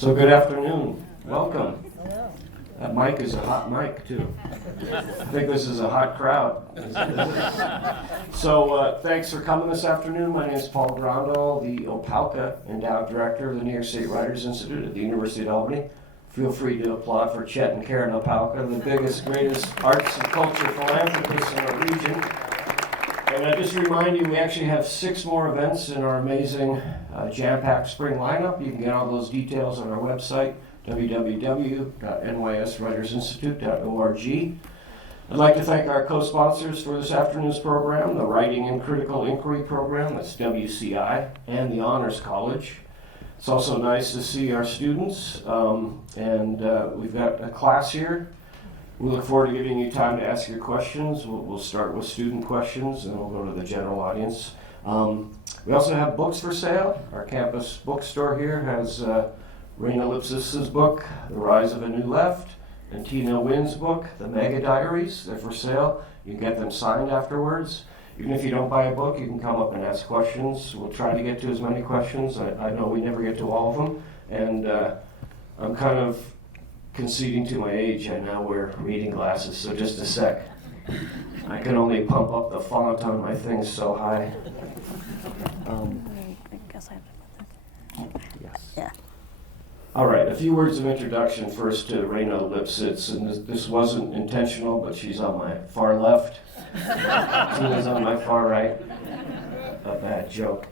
So good afternoon. Welcome. That mic is a hot mic, too. I think this is a hot crowd. So thanks for coming this afternoon. My name is Paul Grandal, the OPALCA Endowed Director of the New York State Writers Institute at the University of Albany. Feel free to applaud for Chet and Karen OPALCA, the biggest, greatest arts and culture philanthropists in our region. And I just remind you, we actually have 6 more events in our amazing jam-packed spring lineup. You can get all those details on our website, www.nyswritersinstitute.org. I'd like to thank our co-sponsors for this afternoon's program, the Writing and Critical Inquiry Program, that's WCI, and the Honors College. It's also nice to see our students, and we've got a class here. We look forward to giving you time to ask your questions. We'll start with student questions, and we'll go to the general audience. We also have books for sale. Our campus bookstore here has Raina Lipsitz's book, The Rise of a New Left, and Nguyen's book, The Maga Diaries. They're for sale. You can get them signed afterwards. Even if you don't buy a book, you can come up and ask questions. We'll try to get to as many questions. I know we never get to all of them, and I'm kind of conceding to my age. I now wear reading glasses, so just a sec. I can only pump up the font on my thing so high. I guess I have to put that. Yes. Yeah. All right, a few words of introduction first to Raina Lipsitz, and this wasn't intentional, but she's on my far left. Tina's on my far right. A bad joke.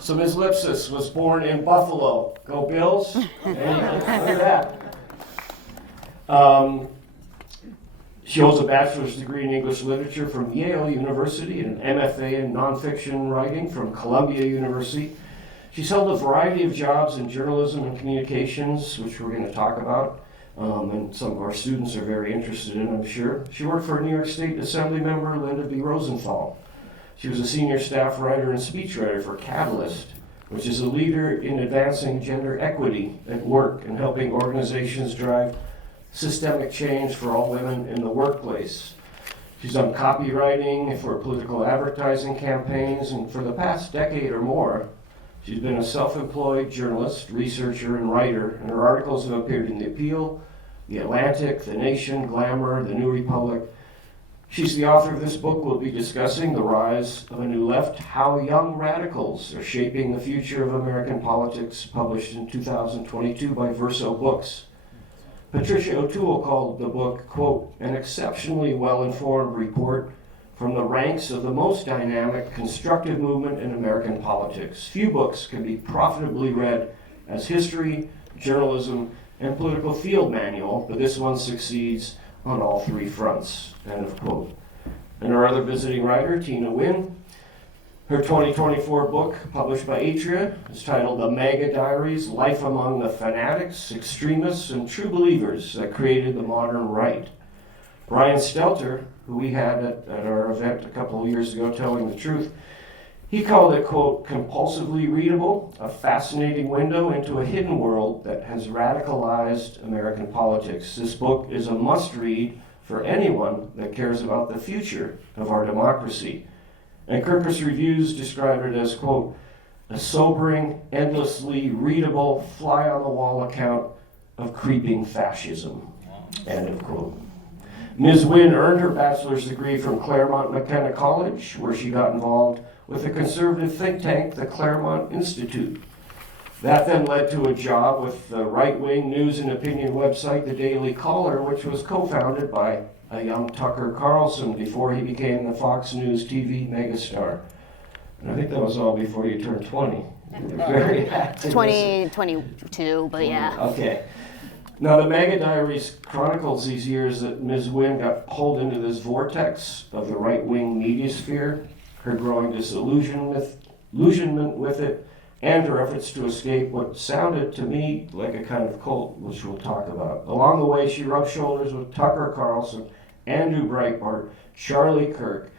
So Ms. Lipsitz was born in Buffalo. Go Bills! Look at that. She holds a bachelor's degree in English literature from Yale University and an MFA in nonfiction writing from Columbia University. She's held a variety of jobs in journalism and communications, which we're going to talk about, and some of our students are very interested in, I'm sure. She worked for New York State Assembly member Linda B. Rosenthal. She was a senior staff writer and speechwriter for Catalyst, which is a leader in advancing gender equity at work and helping organizations drive systemic change for all women in the workplace. She's done copywriting for political advertising campaigns, and for the past decade or more, she's been a self-employed journalist, researcher, and writer, and her articles have appeared in The Appeal, The Atlantic, The Nation, Glamour, The New Republic. She's the author of this book we'll be discussing, The Rise of a New Left, How Young Radicals Are Shaping the Future of American Politics, published in 2022 by Verso Books. Patricia O'Toole called the book, quote, an exceptionally well-informed report from the ranks of the most dynamic, constructive movement in American politics. Few books can be profitably read as history, journalism, and political field manual, but this one succeeds on all 3 fronts, end of quote. And our other visiting writer, Nguyen, her 2024 book, published by Atria, is titled The Maga Diaries, Life Among the Fanatics, Extremists, and True Believers That Created the Modern Right. Brian Stelter, who we had at our event a couple of years ago, Telling the Truth, he called it, quote, compulsively readable, a fascinating window into a hidden world that has radicalized American politics. This book is a must-read for anyone that cares about the future of our democracy. And Kirkus reviews describe it as, quote, a sobering, endlessly readable, fly-on-the-wall account of creeping fascism, end of quote. Ms. Nguyen earned her bachelor's degree from Claremont McKenna College, where she got involved with the conservative think tank, the Claremont Institute. That then led to a job with the right-wing news and opinion website, The Daily Caller, which was co-founded by a young Tucker Carlson before he became the Fox News TV megastar. And I think that was all before you turned 20. You were very active. 22, but yeah. Okay. Now, the Maga Diaries chronicles these years that Ms. Nguyen got pulled into this vortex of the right-wing media sphere, her growing disillusionment with it, and her efforts to escape what sounded to me like a kind of cult, which we'll talk about. Along the way, she rubbed shoulders with Tucker Carlson, Andrew Breitbart, Charlie Kirk,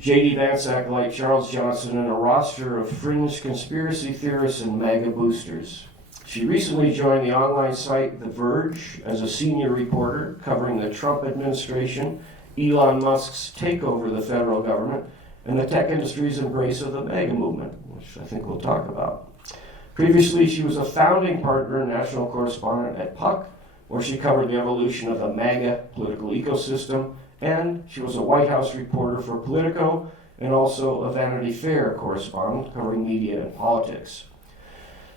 J.D. Vance acolyte Charles Johnson, and a roster of fringe conspiracy theorists and MAGA boosters. She recently joined the online site The Verge as a senior reporter covering the Trump administration, Elon Musk's takeover of the federal government, and the tech industry's embrace of the MAGA movement, which I think we'll talk about. Previously, she was a founding partner and national correspondent at Puck, where she covered the evolution of the MAGA political ecosystem, and she was a White House reporter for Politico and also a Vanity Fair correspondent covering media and politics.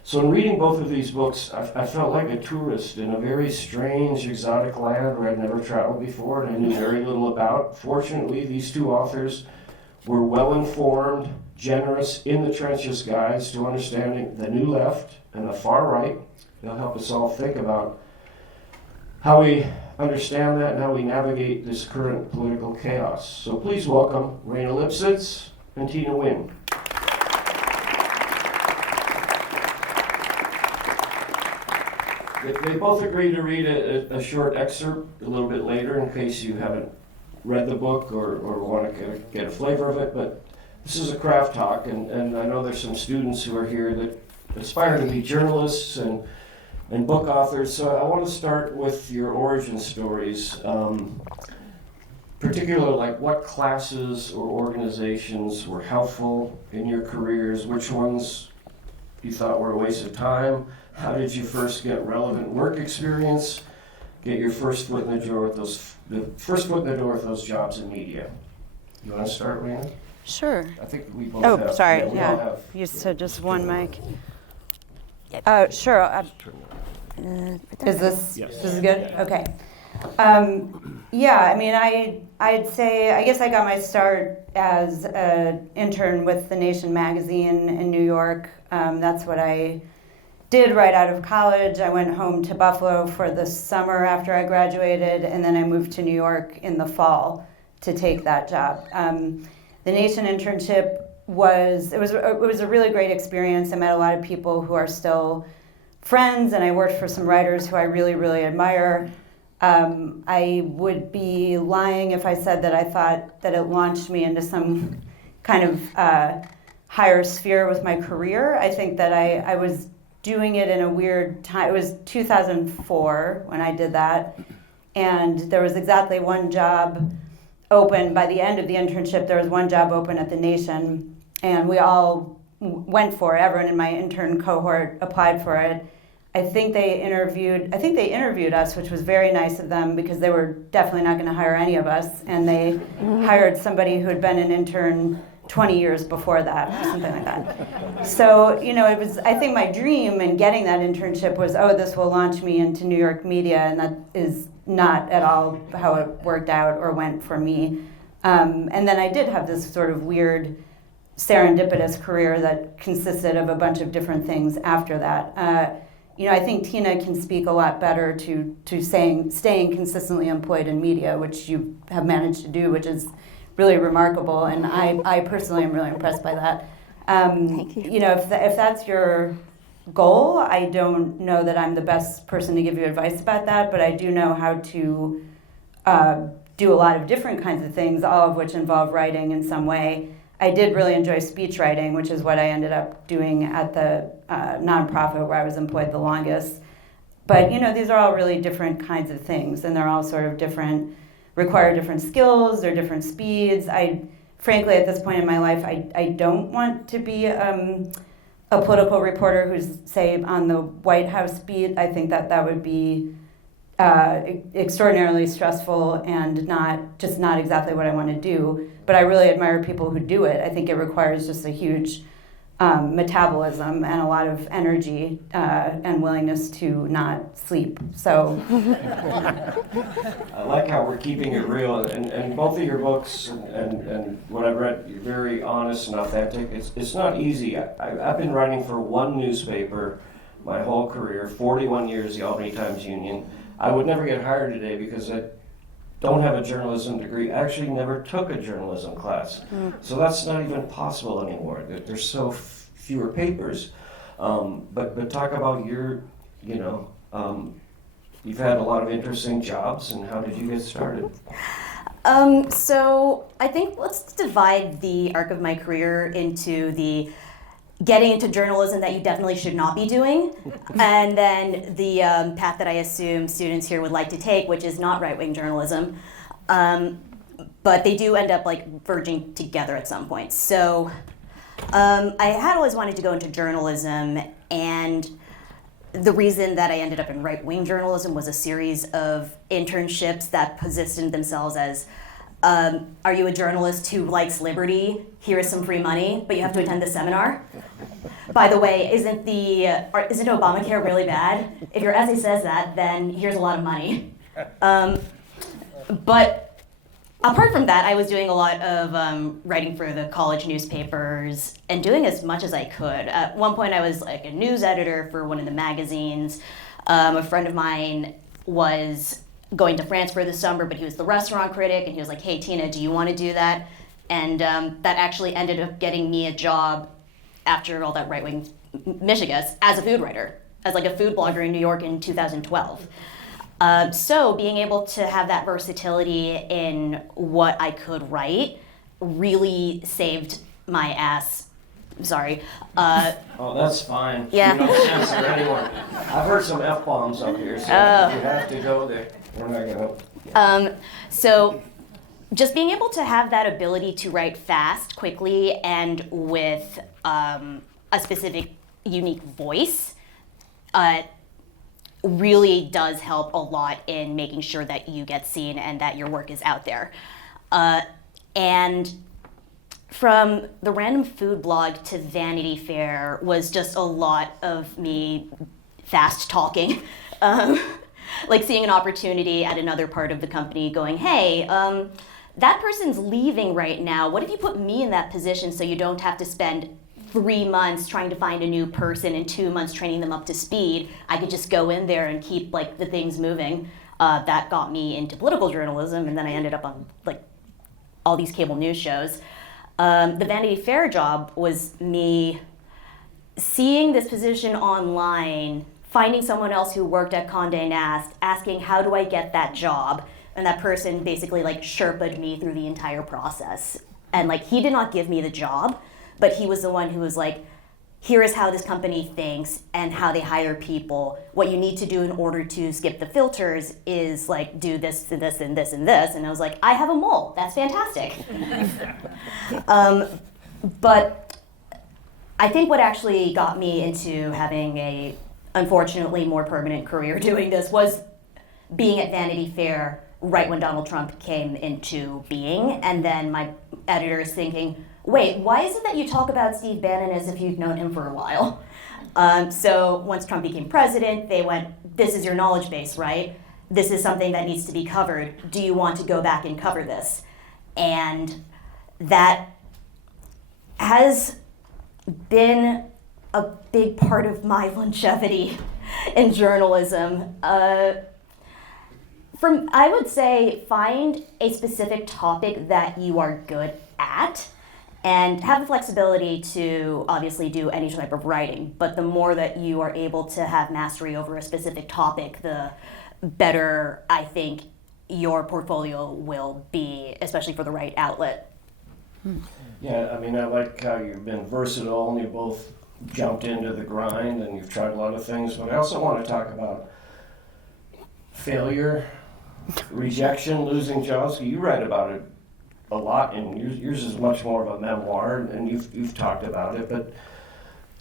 So in reading both of these books, I felt like a tourist in a very strange, exotic land where I'd never traveled before and I knew very little about. Fortunately, these two authors were well-informed, generous, in-the-trenches guides to understanding the new left and the far right. They'll help us all think about how we understand that and how we navigate this current political chaos. So please welcome Raina Lipsitz and Tina Nguyen. They both agreed to read a short excerpt a little bit later in case you haven't read the book or want to get a flavor of it, but this is a craft talk, and I know there's some students who are here that aspire to be journalists and book authors, so I want to start with your origin stories, particularly like what classes or organizations were helpful in your careers, which ones you thought were a waste of time. How did you first get relevant work experience? Get your first foot in the door with those jobs in media. You want to start, Raina? Sure. I think we both Oh, have. sorry. We all Yeah. have. You said just one mic. Sure. Is this Yes. this is good? Okay. Yeah. I mean, I'd say I guess I got my start as an intern with The Nation magazine in New York. That's what I did right out of college. I went home to Buffalo for the summer after I graduated, and then I moved to New York in the fall to take that job. The Nation internship was a really great experience. I met a lot of people who are still friends, and I worked for some writers who I really, really admire. I would be lying if I said that I thought that it launched me into some kind of higher sphere with my career. I think that I was doing it in a weird time. It was 2004 when I did that, and there was exactly one job open. By the end of the internship, there was one job open at The Nation, and we all went for it. Everyone in my intern cohort applied for it. I think they interviewed us, which was very nice of them because they were definitely not going to hire any of us, and they hired somebody who had been an intern 20 years before that, or something like that. So, it was, I think my dream in getting that internship was, this will launch me into New York media, and that is not at all how it worked out or went for me. And then I did have this sort of weird serendipitous career that consisted of a bunch of different things after that. I think Tina can speak a lot better to staying consistently employed in media, which you have managed to do, which is really remarkable, and I personally am really impressed by that. Thank you. If that's your goal, I don't know that I'm the best person to give you advice about that, but I do know how to do a lot of different kinds of things, all of which involve writing in some way. I did really enjoy speech writing, which is what I ended up doing at the nonprofit where I was employed the longest. But, these are all really different kinds of things, and they're all sort of require different skills or different speeds. Frankly, at this point in my life, I don't want to be a political reporter who's, say, on the White House beat. I think that would be extraordinarily stressful and not exactly what I want to do. But I really admire people who do it. I think it requires just a huge metabolism and a lot of energy and willingness to not sleep. So I like how we're keeping it real, and both of your books and what I've read, you're very honest and authentic. It's not easy. I've been writing for one newspaper my whole career, 41 years, the Albany Times-Union. I would never get hired today because I don't have a journalism degree. I actually never took a journalism class. So that's not even possible anymore. There's so fewer papers. But talk about your, you've had a lot of interesting jobs, and how did you get started? So I think let's divide the arc of my career into the getting into journalism that you definitely should not be doing, and then the path that I assume students here would like to take, which is not right-wing journalism. But they do end up verging together at some point. So I had always wanted to go into journalism, and the reason that I ended up in right-wing journalism was a series of internships that positioned themselves as, are you a journalist who likes liberty? Here is some free money, but you have to attend the seminar. By the way, isn't Obamacare really bad? If your essay says that, then here's a lot of money. But apart from that, I was doing a lot of writing for the college newspapers and doing as much as I could. At one point, I was like a news editor for one of the magazines. A friend of mine was going to France for the summer, but he was the restaurant critic, and he was like, hey, Tina, do you want to do that? And that actually ended up getting me a job after all that right-wing mishigas as a food writer, as like a food blogger in New York in 2012. So being able to have that versatility in what I could write really saved my ass. Sorry. Oh, that's fine. Yeah. You don't censor anyone. I've heard some F-bombs up here, so you have to go there. We're not gonna. So just being able to have that ability to write fast, quickly, and with a specific, unique voice really does help a lot in making sure that you get seen and that your work is out there. And from the random food blog to Vanity Fair was just a lot of me fast talking. Like seeing an opportunity at another part of the company going, hey, that person's leaving right now. What if you put me in that position so you don't have to spend 3 months trying to find a new person and 2 months training them up to speed? I could just go in there and keep like the things moving. That got me into political journalism, and then I ended up on like all these cable news shows. The Vanity Fair job was me seeing this position online, finding someone else who worked at Condé Nast, asking how do I get that job, and that person basically like Sherpa'd me through the entire process. And like he did not give me the job, but he was the one who was like, here is how this company thinks and how they hire people. What you need to do in order to skip the filters is like do this and this and this and this. And I was like, I have a mole. That's fantastic. But I think what actually got me into having a, unfortunately, more permanent career doing this was being at Vanity Fair right when Donald Trump came into being. And then my editors thinking, wait, why is it that you talk about Steve Bannon as if you've known him for a while? So once Trump became president, they went, this is your knowledge base, right? This is something that needs to be covered. Do you want to go back and cover this? And that has been a big part of my longevity in journalism. I would say find a specific topic that you are good at and have the flexibility to obviously do any type of writing. But the more that you are able to have mastery over a specific topic, the better I think your portfolio will be, especially for the right outlet. Yeah, I mean, I like how you've been versatile and you both jumped into the grind and you've tried a lot of things. But I also want to talk about failure, rejection, losing jobs. You read about it a lot, and yours is much more of a memoir, and you've talked about it. But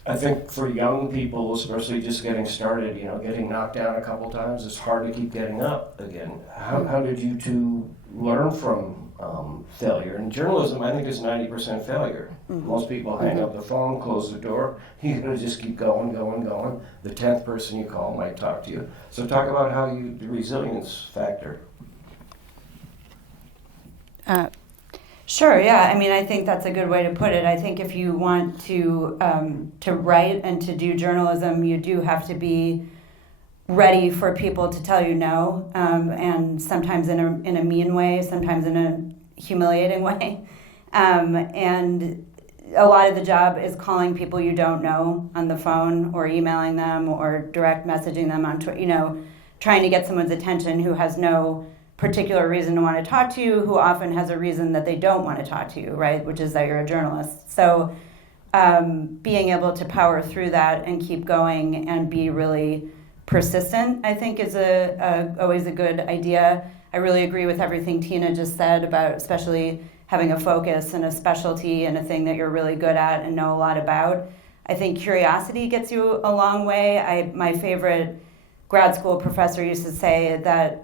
I think for young people, especially just getting started, you know, getting knocked down a couple times, it's hard to keep getting up again. How did you two learn from failure? In journalism, I think it's 90% failure. Mm-hmm. Most people hang up the phone, close the door. You're going to just keep going. The 10th person you call might talk to you. So talk about how the resilience factor. Sure. Yeah. I mean, I think that's a good way to put it. I think if you want to write and to do journalism, you do have to be ready for people to tell you no, and sometimes in a mean way, sometimes in a humiliating way, and a lot of the job is calling people you don't know on the phone or emailing them or direct messaging them on Twitter, trying to get someone's attention who has no particular reason to want to talk to you, who often has a reason that they don't want to talk to you, right? Which is that you're a journalist. So being able to power through that and keep going and be really persistent, I think, is always a good idea. I really agree with everything Tina just said about especially having a focus and a specialty and a thing that you're really good at and know a lot about. I think curiosity gets you a long way. My favorite grad school professor used to say that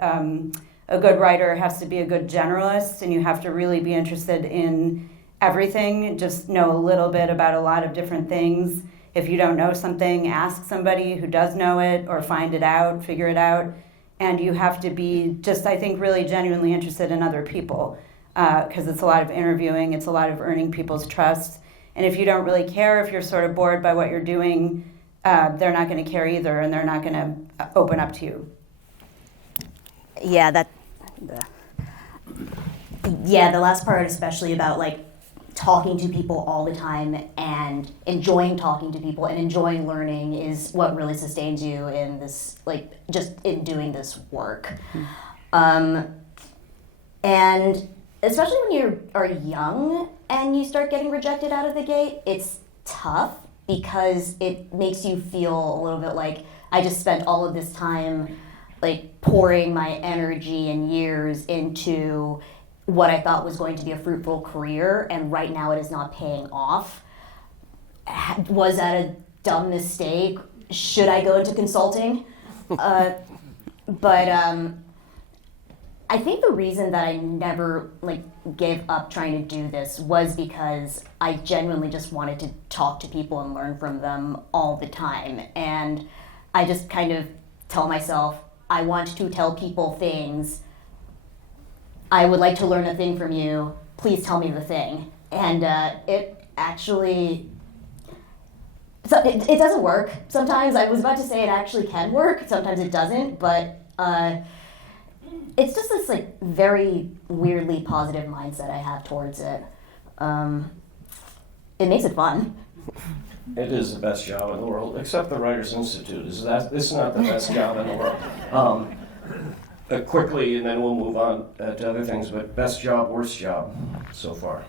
a good writer has to be a good generalist, and you have to really be interested in everything, just know a little bit about a lot of different things. If you don't know something, ask somebody who does know it, or find it out, figure it out. And you have to be just, I think, really genuinely interested in other people, because it's a lot of interviewing, it's a lot of earning people's trust. And if you don't really care, if you're sort of bored by what you're doing, they're not going to care either, and they're not going to open up to you. Yeah, the last part, especially about like talking to people all the time and enjoying talking to people and enjoying learning, is what really sustains you in this, like, just in doing this work. And especially when you are young and you start getting rejected out of the gate, it's tough because it makes you feel a little bit like I just spent all of this time like pouring my energy and years into what I thought was going to be a fruitful career, and right now it is not paying off. Was that a dumb mistake? Should I go into consulting? But I think the reason that I never gave up trying to do this was because I genuinely just wanted to talk to people and learn from them all the time. And I just kind of tell myself, I want to tell people things. I would like to learn a thing from you. Please tell me the thing. And it actually, it doesn't work. Sometimes I was about to say it actually can work. Sometimes it doesn't. But it's just this like very weirdly positive mindset I have towards it. It makes it fun. It is the best job in the world, except the Writers Institute. It's not the best job in the world. Quickly, and then we'll move on to other things, but best job, worst job so far?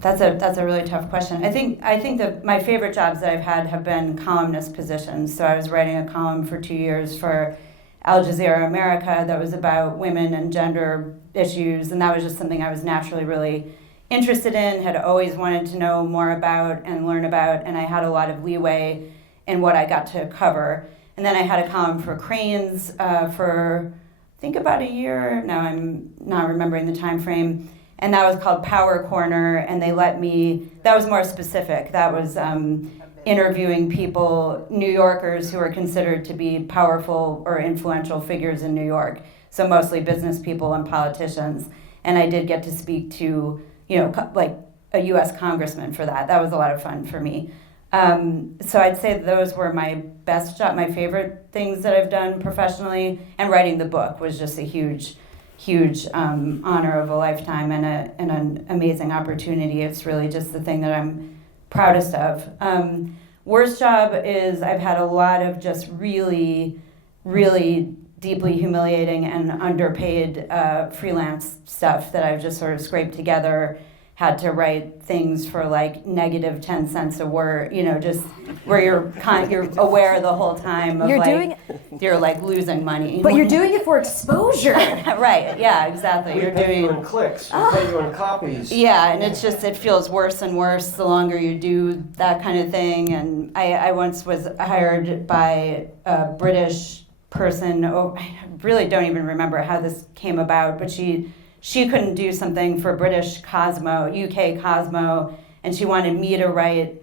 That's a really tough question. I think that my favorite jobs that I've had have been columnist positions. So I was writing a column for 2 years for Al Jazeera America that was about women and gender issues, and that was just something I was naturally really interested in, had always wanted to know more about and learn about, and I had a lot of leeway in what I got to cover. And then I had a column for Cranes for I think about a year. Now I'm not remembering the time frame. And that was called Power Corner, and they let me, that was more specific. That was interviewing people, New Yorkers who are considered to be powerful or influential figures in New York. So mostly business people and politicians. And I did get to speak to, like a U.S. congressman for that. That was a lot of fun for me. So I'd say those were my best job, my favorite things that I've done professionally. And writing the book was just a huge honor of a lifetime and an amazing opportunity. It's really just the thing that I'm proudest of. Worst job is I've had a lot of just really, really deeply humiliating and underpaid freelance stuff that I've just sort of scraped together. Had to write things for like negative 10 cents a word, just where you're aware the whole time of you're like losing money. But you're doing it for exposure. Right, yeah, exactly. We pay you in clicks, we pay you in copies. Yeah, and it feels worse and worse the longer you do that kind of thing. And I once was hired by a British person, I really don't even remember how this came about, but she couldn't do something for British Cosmo, UK Cosmo, and she wanted me to write.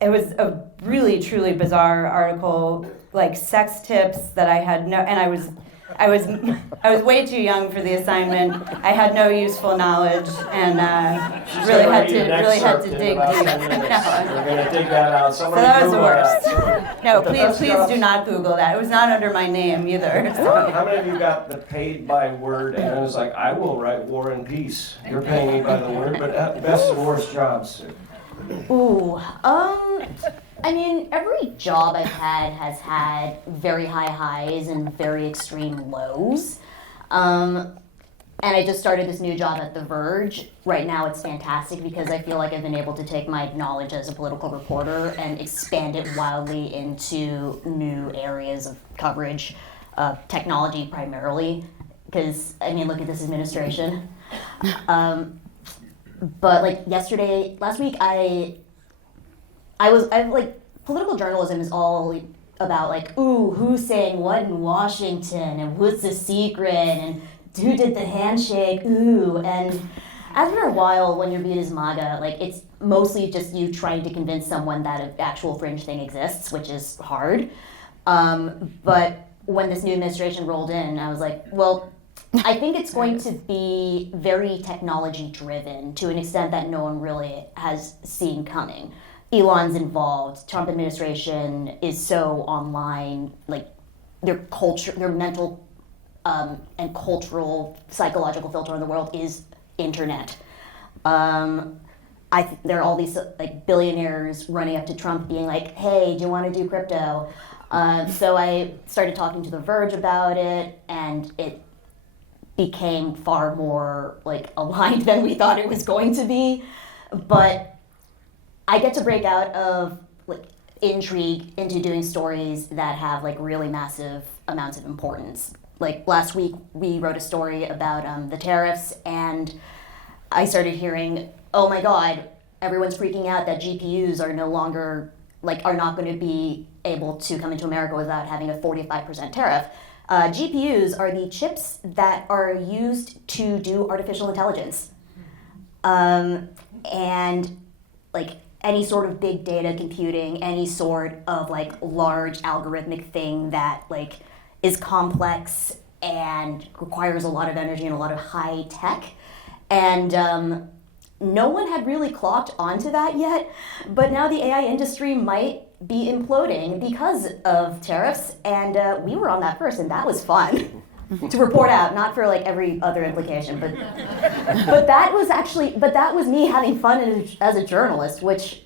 It was a really, truly bizarre article, like sex tips that I had and I was way too young for the assignment. I had no useful knowledge, and really had to dig deep. We're going to dig that out. So that was the worst. No, please do not Google that. It was not under my name either. So. How many of you got the paid by word? And it was like, I will write War and Peace. You're paying me by the word, but best and worst jobs. Ooh, I mean, every job I've had has had very high highs and very extreme lows. And I just started this new job at The Verge. Right now it's fantastic because I feel like I've been able to take my knowledge as a political reporter and expand it wildly into new areas of coverage. technology primarily, because I mean, look at this administration. But like last week, I like political journalism is all about like, ooh, who's saying what in Washington, and what's the secret, and who did the handshake, ooh, and after a while, when you're viewed as MAGA, like it's mostly just you trying to convince someone that an actual fringe thing exists, which is hard. But when this new administration rolled in, I was like, well, I think it's going to be very technology driven to an extent that no one really has seen coming. Elon's involved, Trump administration is so online, like their culture, their mental and cultural, psychological filter on the world is internet. There are all these like billionaires running up to Trump being like, hey, do you want to do crypto? So I started talking to The Verge about it, and it became far more like aligned than we thought it was going to be. But I get to break out of like intrigue into doing stories that have like really massive amounts of importance. Like last week, we wrote a story about the tariffs, and I started hearing, oh my God, everyone's freaking out that GPUs are no longer, like, are not going to be able to come into America without having a 45% tariff. GPUs are the chips that are used to do artificial intelligence. And like any sort of big data computing, any sort of like large algorithmic thing that like is complex and requires a lot of energy and a lot of high tech. And no one had really clocked onto that yet, but now the AI industry might be imploding because of tariffs, and we were on that first, and that was fun to report out, not for like every other implication, but that was me having fun as a journalist, which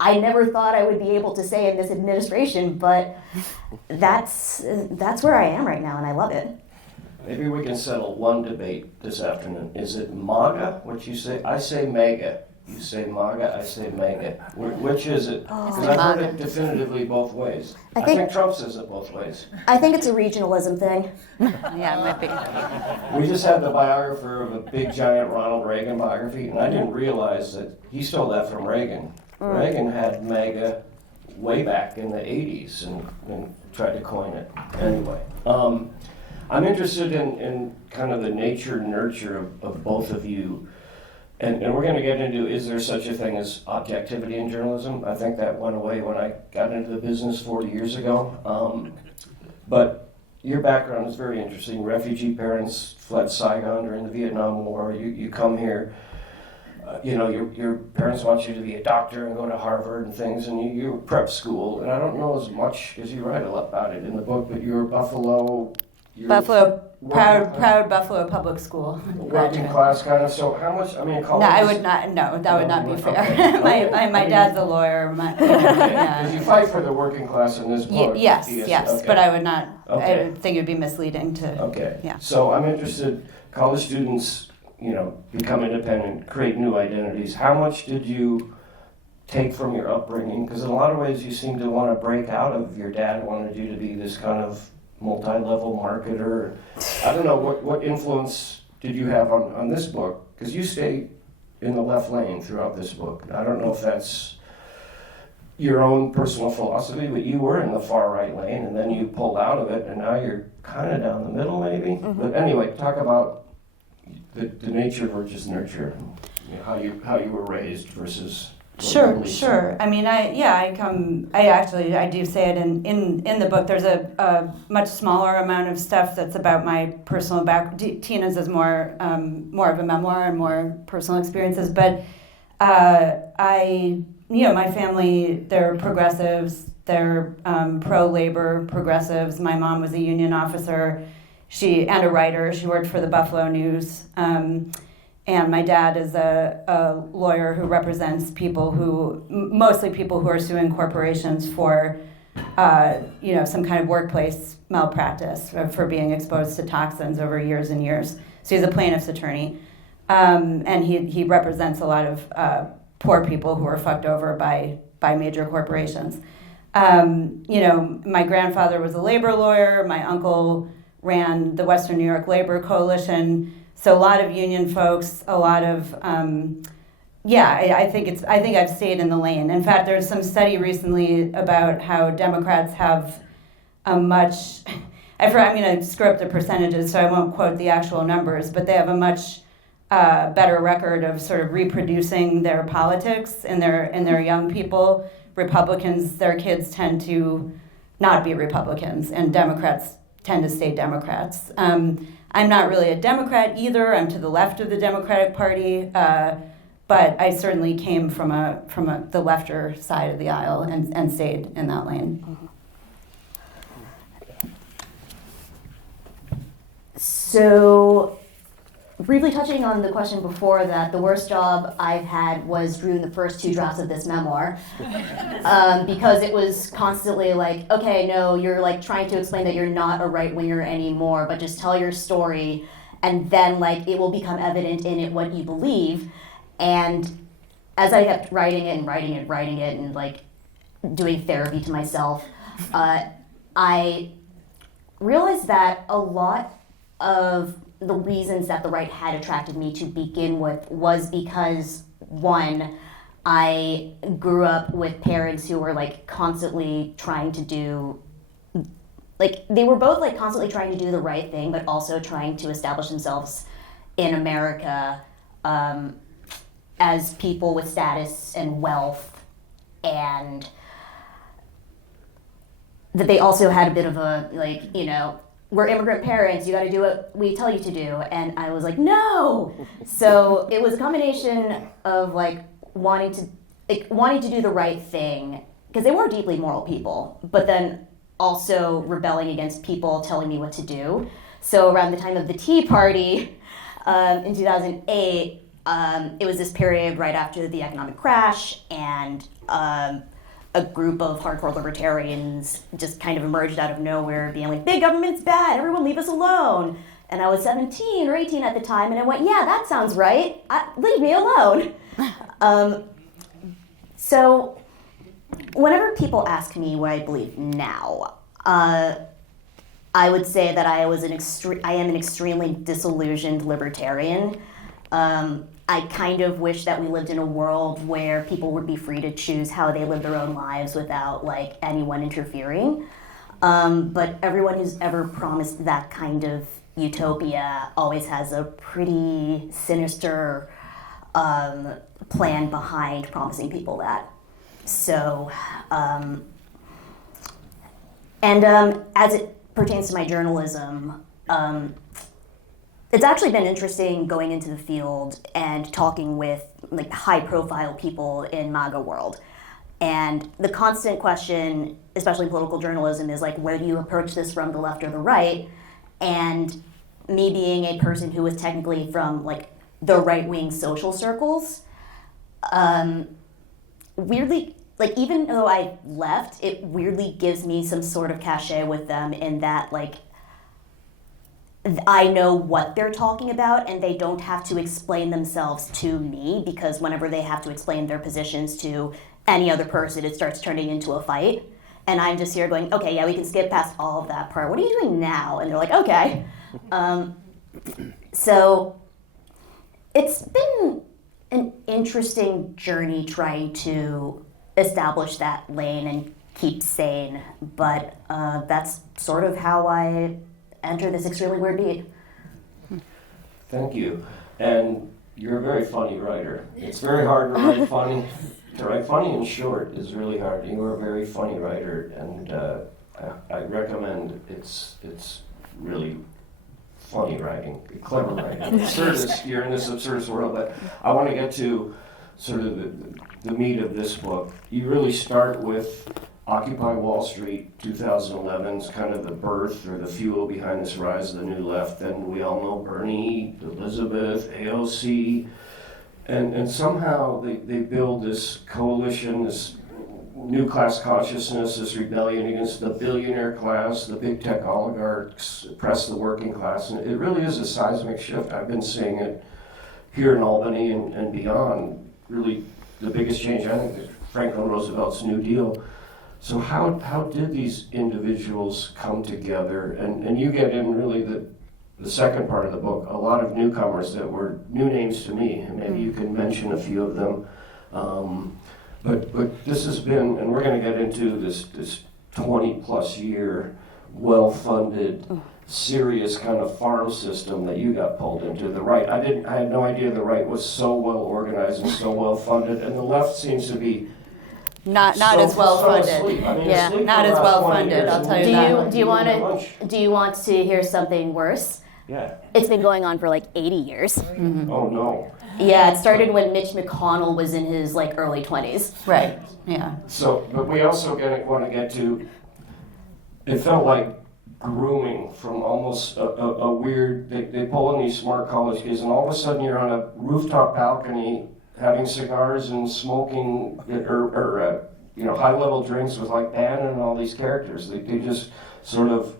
I never thought I would be able to say in this administration, but that's where I am right now, and I love it. Maybe we can settle one debate this afternoon. Is it MAGA, what you say? I say MAGA. You say MAGA, I say MAGA. Which is it? Because I've heard it definitively both ways. I think Trump says it both ways. I think it's a regionalism thing. Yeah, it might be. We just had the biographer of a big giant Ronald Reagan biography, and I didn't realize that he stole that from Reagan. Reagan had MAGA way back in the 80s and tried to coin it. Anyway. I'm interested in kind of the nature-nurture of both of you. And we're going to get into, is there such a thing as objectivity in journalism? I think that went away when I got into the business 40 years ago. But your background is very interesting. Refugee parents fled Saigon during the Vietnam War. You come here. Your parents want you to be a doctor and go to Harvard and things, and you prep school. And I don't know as much as you write about it in the book, but you're Buffalo, proud Buffalo public school. Working class kind of. So how much? I mean, college. No, I would not. No, that would not be fair. Okay. my dad's a lawyer. Because you fight for the working class in this book. Yes, Okay. but I would not. Okay. I think it would be misleading to. Okay. Yeah. So I'm interested. College students, become independent, create new identities. How much did you take from your upbringing? Because in a lot of ways, you seem to want to break out of your dad wanted you to be this kind of multi-level marketer. I don't know, what influence did you have on this book? Because you stay in the left lane throughout this book. I don't know if that's your own personal philosophy, but you were in the far right lane, and then you pulled out of it, and now you're kind of down the middle, maybe. Mm-hmm. But anyway, talk about the nature versus nurture, how you were raised versus. Sure. I mean, I do say it in the book. There's a much smaller amount of stuff that's about my personal background. Tina's is more of a memoir and more personal experiences. But my family, they're progressives. They're pro-labor progressives. My mom was a union officer, and a writer. She worked for the Buffalo News. And my dad is a lawyer who represents mostly people who are suing corporations for, some kind of workplace malpractice for being exposed to toxins over years and years. So he's a plaintiff's attorney, and he represents a lot of poor people who are fucked over by major corporations. My grandfather was a labor lawyer. My uncle ran the Western New York Labor Coalition. So a lot of union folks, a lot of, I think I've stayed in the lane. In fact, there's some study recently about how Democrats have a much, I'm going to screw up the percentages, so I won't quote the actual numbers, but they have a much better record of sort of reproducing their politics in their young people. Republicans, their kids tend to not be Republicans, and Democrats tend to stay Democrats. I'm not really a Democrat either. I'm to the left of the Democratic Party, but I certainly came from the lefter side of the aisle and stayed in that lane. So, briefly touching on the question before that, the worst job I've had was doing the first 2 drafts of this memoir. Because it was constantly like, okay, no, you're like trying to explain that you're not a right-winger anymore, but just tell your story, and then like it will become evident in it what you believe. And as I kept writing it and like doing therapy to myself, I realized that a lot of the reasons that the right had attracted me to begin with was because, one, I grew up with parents who were like constantly trying to do, like they were both like constantly trying to do the right thing, but also trying to establish themselves in America as people with status and wealth, and that they also had a bit of a like, we're immigrant parents, you gotta do what we tell you to do. And I was like, no! So it was a combination of like wanting to do the right thing, because they were deeply moral people, but then also rebelling against people telling me what to do. So around the time of the Tea Party in 2008, it was this period right after the economic crash, and a group of hardcore libertarians just kind of emerged out of nowhere being like, big government's bad, everyone leave us alone. And I was 17 or 18 at the time, and I went, yeah, that sounds right, leave me alone. So whenever people ask me what I believe now, I would say that I am an extremely disillusioned libertarian. I kind of wish that we lived in a world where people would be free to choose how they live their own lives without like anyone interfering. But everyone who's ever promised that kind of utopia always has a pretty sinister plan behind promising people that. So, as it pertains to my journalism, it's actually been interesting going into the field and talking with like high-profile people in MAGA world. And the constant question, especially in political journalism, is like, where do you approach this from, the left or the right? And me being a person who was technically from like the right-wing social circles, weirdly, like even though I left, it weirdly gives me some sort of cachet with them in that like I know what they're talking about, and they don't have to explain themselves to me, because whenever they have to explain their positions to any other person, it starts turning into a fight. And I'm just here going, okay, yeah, we can skip past all of that part. What are you doing now? And they're like, okay. So it's been an interesting journey trying to establish that lane and keep sane, but that's sort of how I enter this extremely weird beat. Thank you. And you're a very funny writer. It's very hard to write funny. To write funny and short is really hard. You are a very funny writer, and I recommend it's really funny writing, clever writing. Absurdist, you're in this absurdist world, but I want to get to sort of the meat of this book. You really start with Occupy Wall Street, 2011 is kind of the birth or the fuel behind this rise of the New Left. And we all know Bernie, Elizabeth, AOC, and somehow they build this coalition, this new class consciousness, this rebellion against the billionaire class, the big tech oligarchs, oppress the working class. And it really is a seismic shift. I've been seeing it here in Albany and beyond. Really, the biggest change, I think, is Franklin Roosevelt's New Deal. So how did these individuals come together? And you get in really the second part of the book, a lot of newcomers that were new names to me, and maybe you can mention a few of them. But this has been, and we're going to get into this 20-plus year, well-funded, serious kind of farm system that you got pulled into. The right, I had no idea the right was so well organized and so well funded, and the left seems to be Not as well funded. Asleep. I mean, Yeah, asleep not for the as last well 20 funded, years, I'll and tell you we that. don't Do you eat want lunch. do you want to hear something worse? Yeah. It's been going on for like 80 years. Oh no. Yeah, it started when Mitch McConnell was in his like early 20s. Right. Yeah. So, but we also want to get to. It felt like grooming from almost a weird. They pull in these smart college kids, and all of a sudden you're on a rooftop balcony having cigars and smoking or high-level drinks with like Bannon and all these characters. They just sort of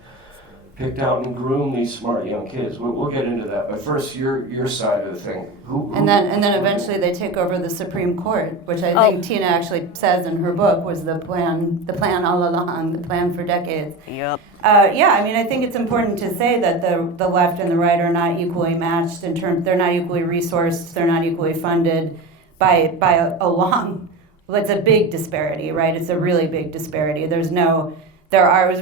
picked out and groomed these smart young kids. We'll get into that, but first your side of the thing. And then eventually they take over the Supreme Court, which I think Tina actually says in her book was the plan all along, the plan for decades. Yep. Yeah, I mean, I think it's important to say that the left and the right are not equally matched in terms. They're not equally resourced. They're not equally funded by a long. Well, it's a big disparity, right? It's a really big disparity. It was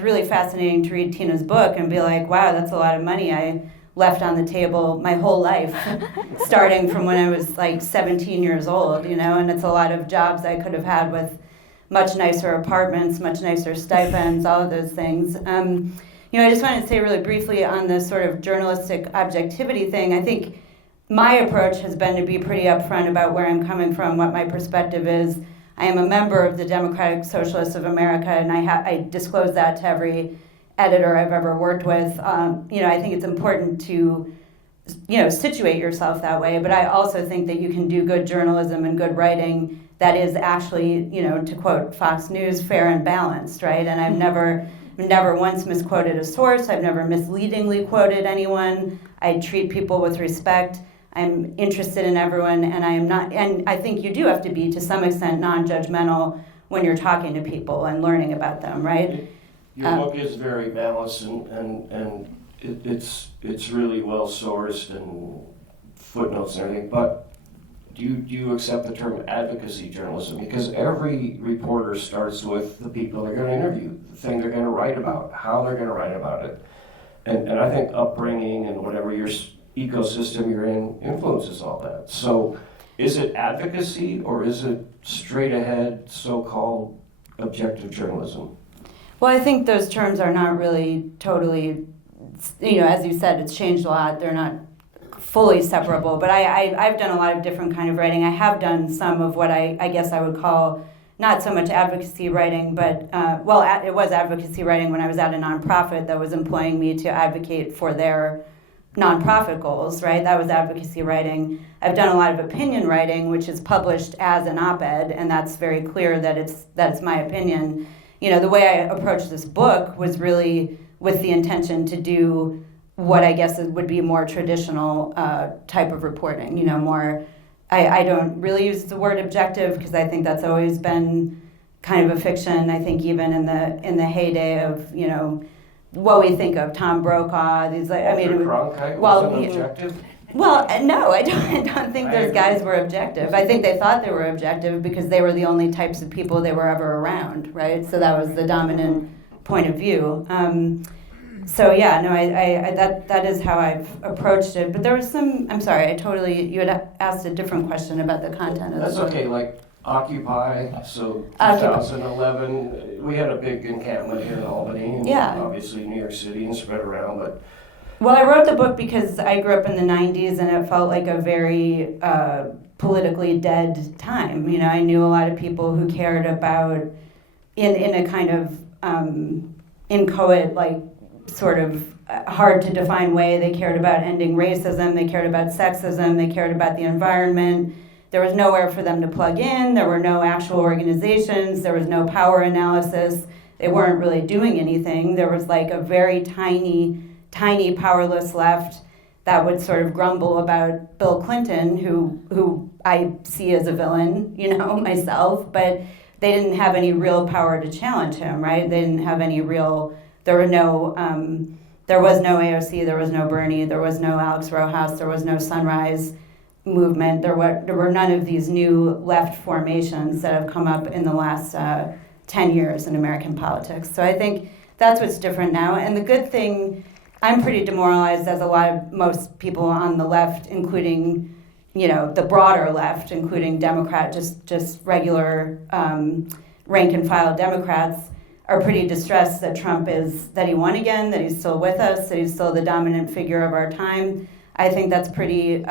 really fascinating to read Tina's book and be like, wow, that's a lot of money I left on the table my whole life, starting from when I was like 17 years old, and it's a lot of jobs I could have had with much nicer apartments, much nicer stipends, all of those things. I just wanted to say really briefly on this sort of journalistic objectivity thing. I think my approach has been to be pretty upfront about where I'm coming from, what my perspective is. I am a member of the Democratic Socialists of America, and I disclose that to every editor I've ever worked with. I think it's important to, situate yourself that way, but I also think that you can do good journalism and good writing that is actually, to quote Fox News, fair and balanced, right? And I've never once misquoted a source. I've never misleadingly quoted anyone. I treat people with respect. I'm interested in everyone, and I am not. And I think you do have to be, to some extent, non-judgmental when you're talking to people and learning about them, right? Your book is very balanced, and it's really well sourced and footnotes and everything. But do you accept the term advocacy journalism? Because every reporter starts with the people they're going to interview, the thing they're going to write about, how they're going to write about it, and I think upbringing and whatever your ecosystem you're in influences all that. So is it advocacy or is it straight ahead so-called objective journalism? Well, I think those terms are not really totally, as you said, it's changed a lot. They're not fully separable, but I've done a lot of different kind of writing. I have done some of what I guess I would call not so much advocacy writing, but, it was advocacy writing when I was at a nonprofit that was employing me to advocate for their nonprofit goals, right? That was advocacy writing. I've done a lot of opinion writing, which is published as an op-ed, and that's very clear that it's my opinion. The way I approached this book was really with the intention to do what I guess would be more traditional type of reporting, more. I don't really use the word objective because I think that's always been kind of a fiction. I think even in the heyday of, what we think of Tom Brokaw, these Cronkite wasn't objective? Well, no, I don't think those guys were objective. I think they thought they were objective because they were the only types of people they were ever around, right? So that was the dominant point of view. That is how I've approached it. But there was some. I'm sorry, you had asked a different question about the content of the book. That's okay. Like Occupy. So 2011, we had a big encampment here in Albany, and obviously New York City, and spread around, but. Well, I wrote the book because I grew up in the 90s and it felt like a very politically dead time. I knew a lot of people who cared about, in a kind of inchoate, like sort of hard to define way, they cared about ending racism, they cared about sexism, they cared about the environment. There was nowhere for them to plug in, there were no actual organizations, there was no power analysis, they weren't really doing anything. There was like a very tiny powerless left that would sort of grumble about Bill Clinton, who I see as a villain, myself, but they didn't have any real power to challenge him, right? They didn't have any real, there was no AOC, there was no Bernie, there was no Alex Rojas, there was no Sunrise movement. There were none of these new left formations that have come up in the last 10 years in American politics. So I think that's what's different now. And the good thing, I'm pretty demoralized, as most people on the left, including, the broader left, including just regular rank and file Democrats, are pretty distressed that that he won again, that he's still with us, that he's still the dominant figure of our time. I think that's pretty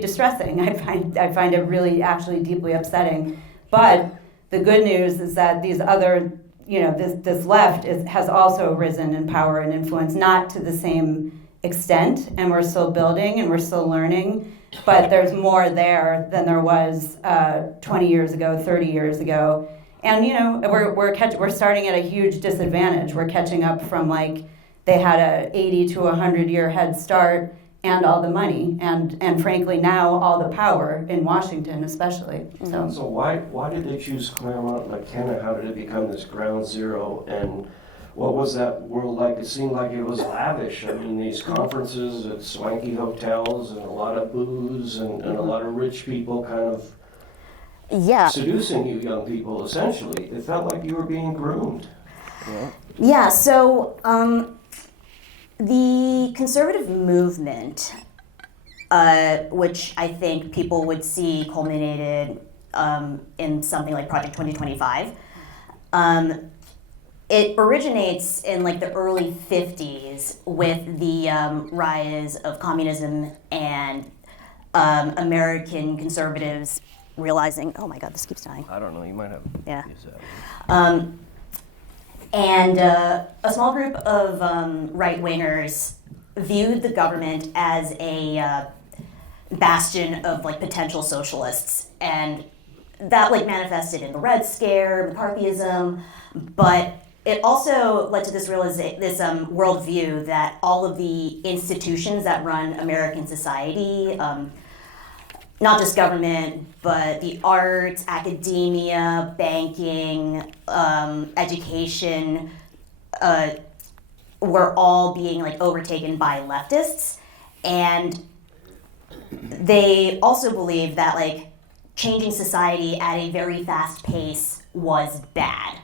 distressing. I find it really actually deeply upsetting. But the good news is that these other, this left has also risen in power and influence, not to the same extent, and we're still building and we're still learning, but there's more there than there was 20 years ago, 30 years ago. And we're starting at a huge disadvantage. We're catching up from they had a 80 to 100 year head start and all the money and frankly now all the power in Washington especially. So why did they choose Claremont, McKenna? How did it become this ground zero? And what was that world like? It seemed like it was lavish. I mean, these conferences at swanky hotels and a lot of booze and a lot of rich people kind of seducing you young people, essentially. It felt like you were being groomed. Yeah, so the conservative movement, which I think people would see culminated in something like Project 2025, it originates in the early 50s with the rise of communism and American conservatives realizing, oh my God, this keeps dying. I don't know, you might have. Yeah. And a small group of right-wingers viewed the government as a bastion of potential socialists, and that manifested in the Red Scare, McCarthyism, but it also led to this worldview that all of the institutions that run American society, not just government, but the arts, academia, banking, education, were all being overtaken by leftists. And they also believed that changing society at a very fast pace was bad,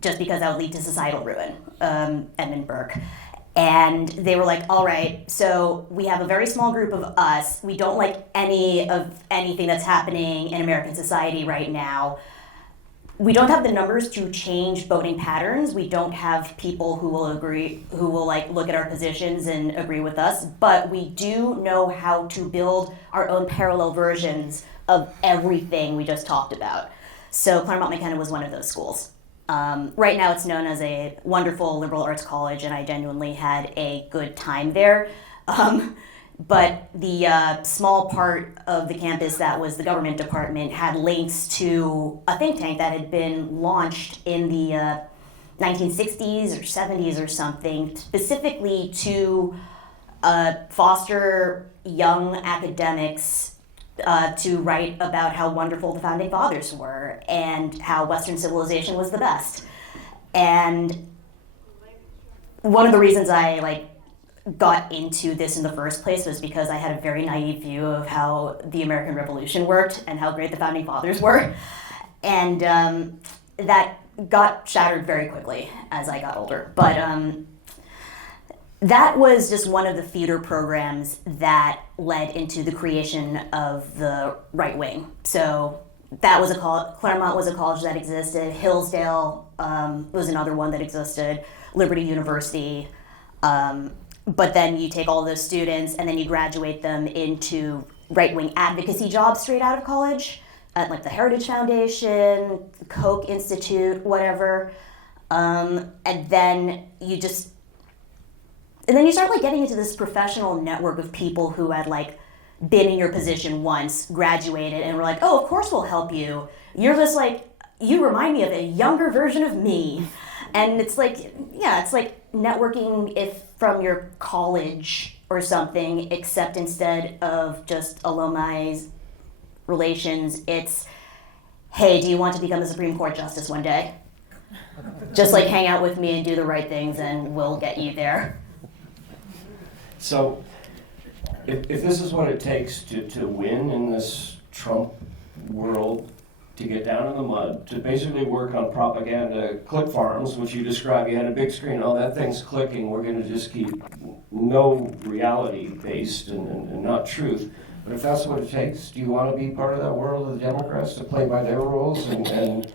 just because that would lead to societal ruin, Edmund Burke. And they were all right, so we have a very small group of us. We don't like anything that's happening in American society right now. We don't have the numbers to change voting patterns. We don't have people who will look at our positions and agree with us, but we do know how to build our own parallel versions of everything we just talked about. So Claremont McKenna was one of those schools. Right now it's known as a wonderful liberal arts college, and I genuinely had a good time there. But the small part of the campus that was the government department had links to a think tank that had been launched in the 1960s or 70s or something, specifically to foster young academics to write about how wonderful the founding fathers were and how Western civilization was the best. And one of the reasons I got into this in the first place was because I had a very naive view of how the American Revolution worked and how great the founding fathers were. And that got shattered very quickly as I got older. But that was just one of the feeder programs that led into the creation of the right wing. So that was Claremont was a college that existed. Hillsdale was another one that existed. Liberty University. But then you take all those students and then you graduate them into right-wing advocacy jobs straight out of college at the Heritage Foundation, Koch Institute, whatever. And then you start getting into this professional network of people who had been in your position once, graduated, and were oh, of course we'll help you. You're just you remind me of a younger version of me. And it's it's networking if from your college or something, except instead of just alumni relations, it's hey, do you want to become a Supreme Court justice one day? Just like hang out with me and do the right things and we'll get you there. So, if this is what it takes to win in this Trump world, to get down in the mud, to basically work on propaganda click farms, which you described, you had a big screen, oh, that thing's clicking, we're going to just keep no reality-based and not truth. But if that's what it takes, do you want to be part of that world of the Democrats, to play by their rules and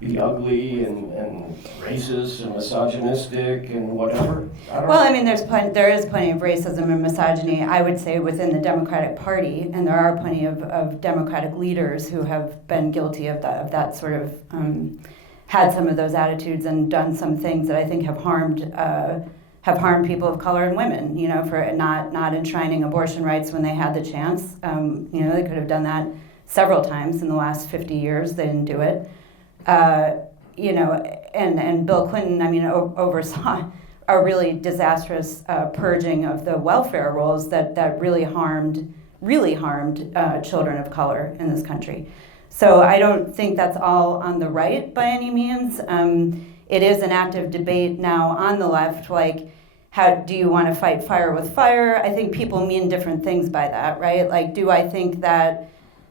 be ugly and racist and misogynistic and whatever? Well, I mean, there is plenty of racism and misogyny, I would say, within the Democratic Party, and there are plenty of Democratic leaders who have been guilty of that sort of, had some of those attitudes and done some things that I think have harmed people of color and women, you know, for not enshrining abortion rights when they had the chance. You know, they could have done that several times in the last 50 years. They didn't do it. You know, and Bill Clinton, I mean, oversaw a really disastrous purging of the welfare rolls that really harmed children of color in this country. So I don't think that's all on the right by any means. It is an active debate now on the left, like, how do you want to fight fire with fire? I think people mean different things by that, right? Like, do I think that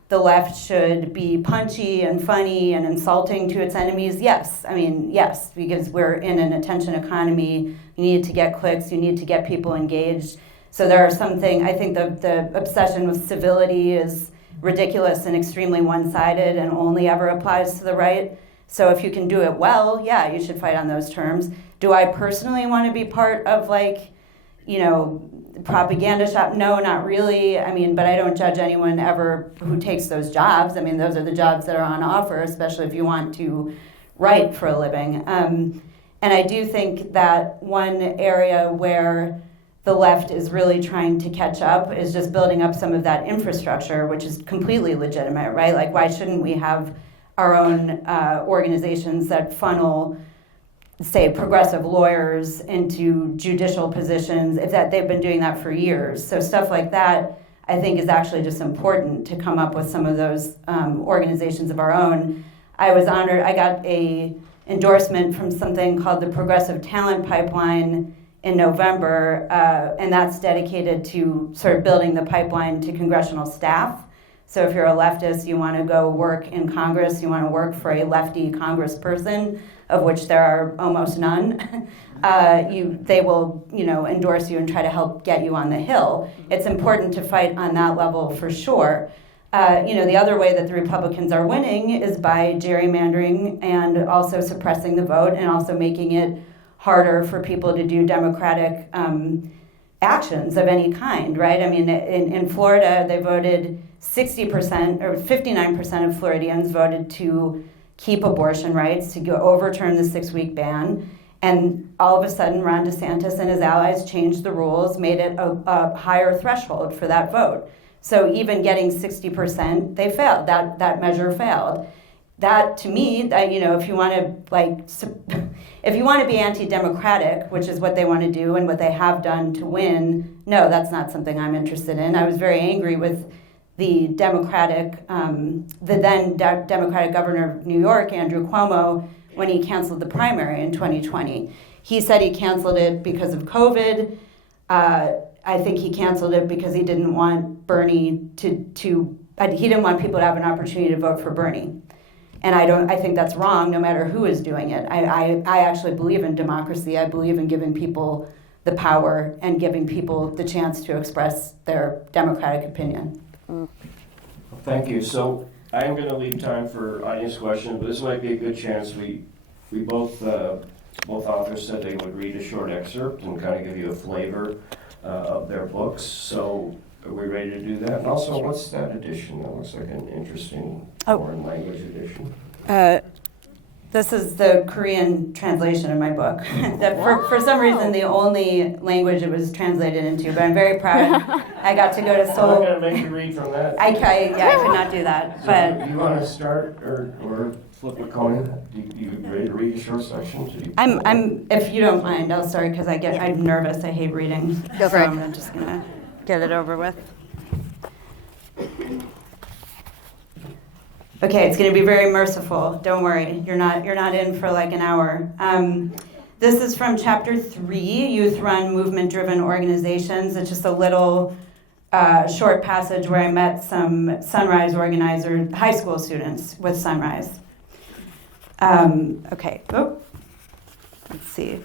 the left should be punchy and funny and insulting to its enemies? Yes. I mean, yes, because we're in an attention economy. You need to get clicks. You need to get people engaged. So there are something, I think the obsession with civility is ridiculous and extremely one-sided and only ever applies to the right. So if you can do it well, yeah, you should fight on those terms. Do I personally want to be part of, like, you know, propaganda shop? No, not really. I mean, but I don't judge anyone ever who takes those jobs. I mean, those are the jobs that are on offer, especially if you want to write for a living. And I do think that one area where the left is really trying to catch up is just building up some of that infrastructure, which is completely legitimate, right? Like, why shouldn't we have our own organizations that funnel, say, progressive lawyers into judicial positions, if that they've been doing that for years. So stuff like that, I think, is actually just important to come up with some of those organizations of our own. I was honored, I got a endorsement from something called the Progressive Talent Pipeline in November, and that's dedicated to sort of building the pipeline to congressional staff. So if you're a leftist, you want to go work in Congress, you want to work for a lefty congressperson, of which there are almost none, they will, you know, endorse you and try to help get you on the Hill. It's important to fight on that level for sure. You know, the other way that the Republicans are winning is by gerrymandering and also suppressing the vote and also making it harder for people to do democratic actions of any kind, right? I mean, in Florida, they voted 60% or 59% of Floridians voted to keep abortion rights, to go overturn the 6-week ban. And all of a sudden, Ron DeSantis and his allies changed the rules, made it a higher threshold for that vote. So even getting 60%, they failed. That measure failed. That, to me, you know, if you want to be anti-democratic, which is what they want to do and what they have done to win, no, that's not something I'm interested in. I was very angry with the Democratic governor of New York, Andrew Cuomo, when he canceled the primary in 2020. He said he canceled it because of COVID. I think he canceled it because he didn't want Bernie he didn't want people to have an opportunity to vote for Bernie. And I think that's wrong, no matter who is doing it. I actually believe in democracy. I believe in giving people the power and giving people the chance to express their democratic opinion. Thank you. So I am going to leave time for audience questions, but this might be a good chance. We both authors said they would read a short excerpt and kind of give you a flavor of their books. So are we ready to do that? And also, what's that edition? That looks like an interesting foreign language edition. This is the Korean translation of my book. That for some reason, the only language it was translated into, but I'm very proud. I got to go to Seoul. I'm going to make you read from that. I could not do that. So But you want to start or flip a coin? You ready to read a short section? I'm if you don't mind, I'll start because I'm nervous. I hate reading. Go for it. I'm just going to get it over with. Okay, it's going to be very merciful. Don't worry, you're not in for like an hour. This is from Chapter 3, Youth-Run Movement-Driven Organizations. It's just a little short passage where I met some Sunrise organizer, high school students with Sunrise. Okay, let's see.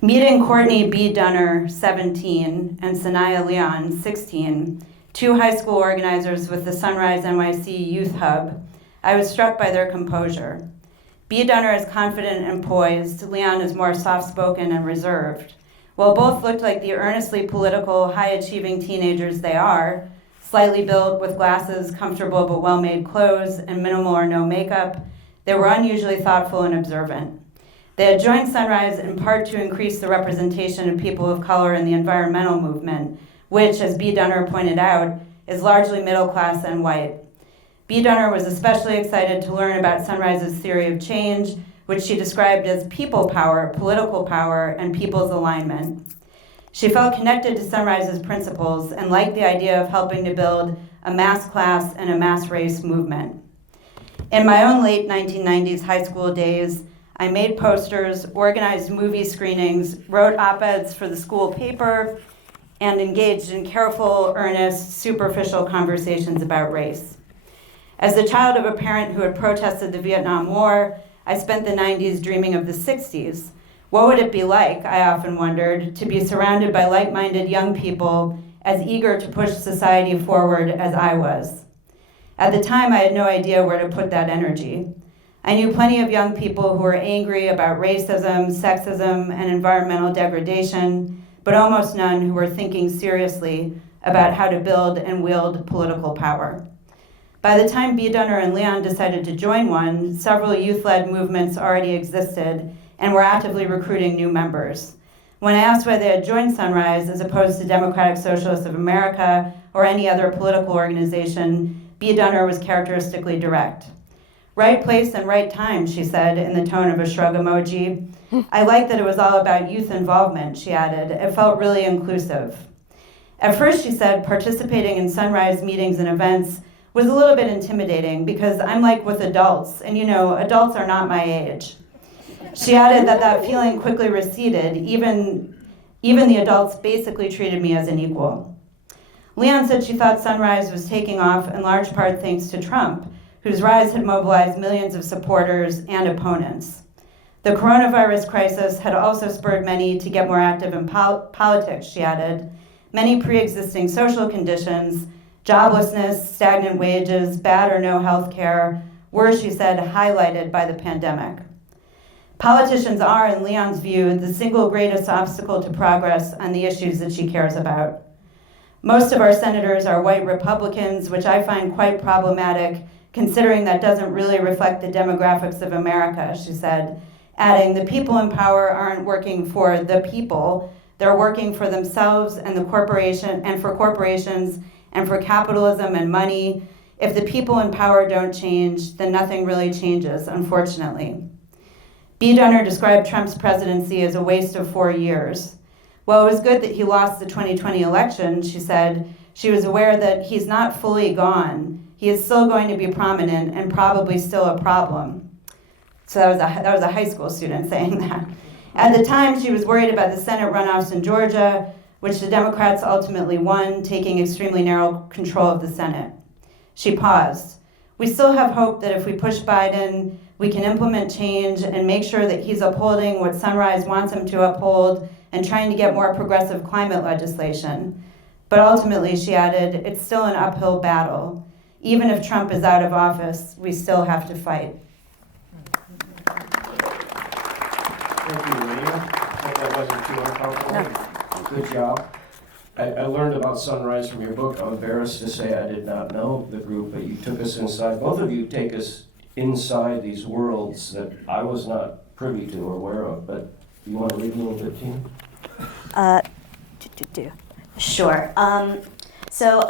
Meeting Courtney B. Dunner, 17, and Sanaya Leon, 16, two high school organizers with the Sunrise NYC Youth Hub, I was struck by their composure. B. Dunner is confident and poised. Leon is more soft-spoken and reserved. While both looked like the earnestly political, high-achieving teenagers they are, slightly built with glasses, comfortable but well-made clothes, and minimal or no makeup, they were unusually thoughtful and observant. They had joined Sunrise in part to increase the representation of people of color in the environmental movement, which, as B. Dunner pointed out, is largely middle class and white. B. Dunner was especially excited to learn about Sunrise's theory of change, which she described as people power, political power, and people's alignment. She felt connected to Sunrise's principles and liked the idea of helping to build a mass class and a mass race movement. In my own late 1990s high school days, I made posters, organized movie screenings, wrote op-eds for the school paper, and engaged in careful, earnest, superficial conversations about race. As the child of a parent who had protested the Vietnam War, I spent the 90s dreaming of the 60s. What would it be like, I often wondered, to be surrounded by like-minded young people as eager to push society forward as I was? At the time, I had no idea where to put that energy. I knew plenty of young people who were angry about racism, sexism, and environmental degradation, but almost none who were thinking seriously about how to build and wield political power. By the time B. Dunner and Leon decided to join one, several youth-led movements already existed and were actively recruiting new members. When I asked why they had joined Sunrise as opposed to Democratic Socialists of America or any other political organization, B. Dunner was characteristically direct. Right place and right time, she said, in the tone of a shrug emoji. I liked that it was all about youth involvement, she added. It felt really inclusive. At first, she said, participating in Sunrise meetings and events was a little bit intimidating because I'm like with adults, and adults are not my age. She added that feeling quickly receded. Even the adults basically treated me as an equal. Leon said she thought Sunrise was taking off in large part thanks to Trump, whose rise had mobilized millions of supporters and opponents. The coronavirus crisis had also spurred many to get more active in politics, she added. Many pre-existing social conditions, joblessness, stagnant wages, bad or no health care, were, she said, highlighted by the pandemic. Politicians are, in Leon's view, the single greatest obstacle to progress on the issues that she cares about. Most of our senators are white Republicans, which I find quite problematic, considering that doesn't really reflect the demographics of America, she said, adding, the people in power aren't working for the people, they're working for themselves and for corporations and for capitalism and money. If the people in power don't change, then nothing really changes, unfortunately. B. Dunner described Trump's presidency as a waste of 4 years. While it was good that he lost the 2020 election, she said, she was aware that he's not fully gone. He is still going to be prominent and probably still a problem. So that was a high school student saying that. At the time, she was worried about the Senate runoffs in Georgia, which the Democrats ultimately won, taking extremely narrow control of the Senate. She paused. We still have hope that if we push Biden, we can implement change and make sure that he's upholding what Sunrise wants him to uphold and trying to get more progressive climate legislation. But ultimately, she added, it's still an uphill battle. Even if Trump is out of office, we still have to fight. Thank you, Raina. I hope that wasn't too uncomfortable. Good job. I learned about Sunrise from your book. I'm embarrassed to say I did not know the group, but you took us inside. Both of you take us inside these worlds that I was not privy to or aware of. But you want to read a little bit, Tina? Sure. So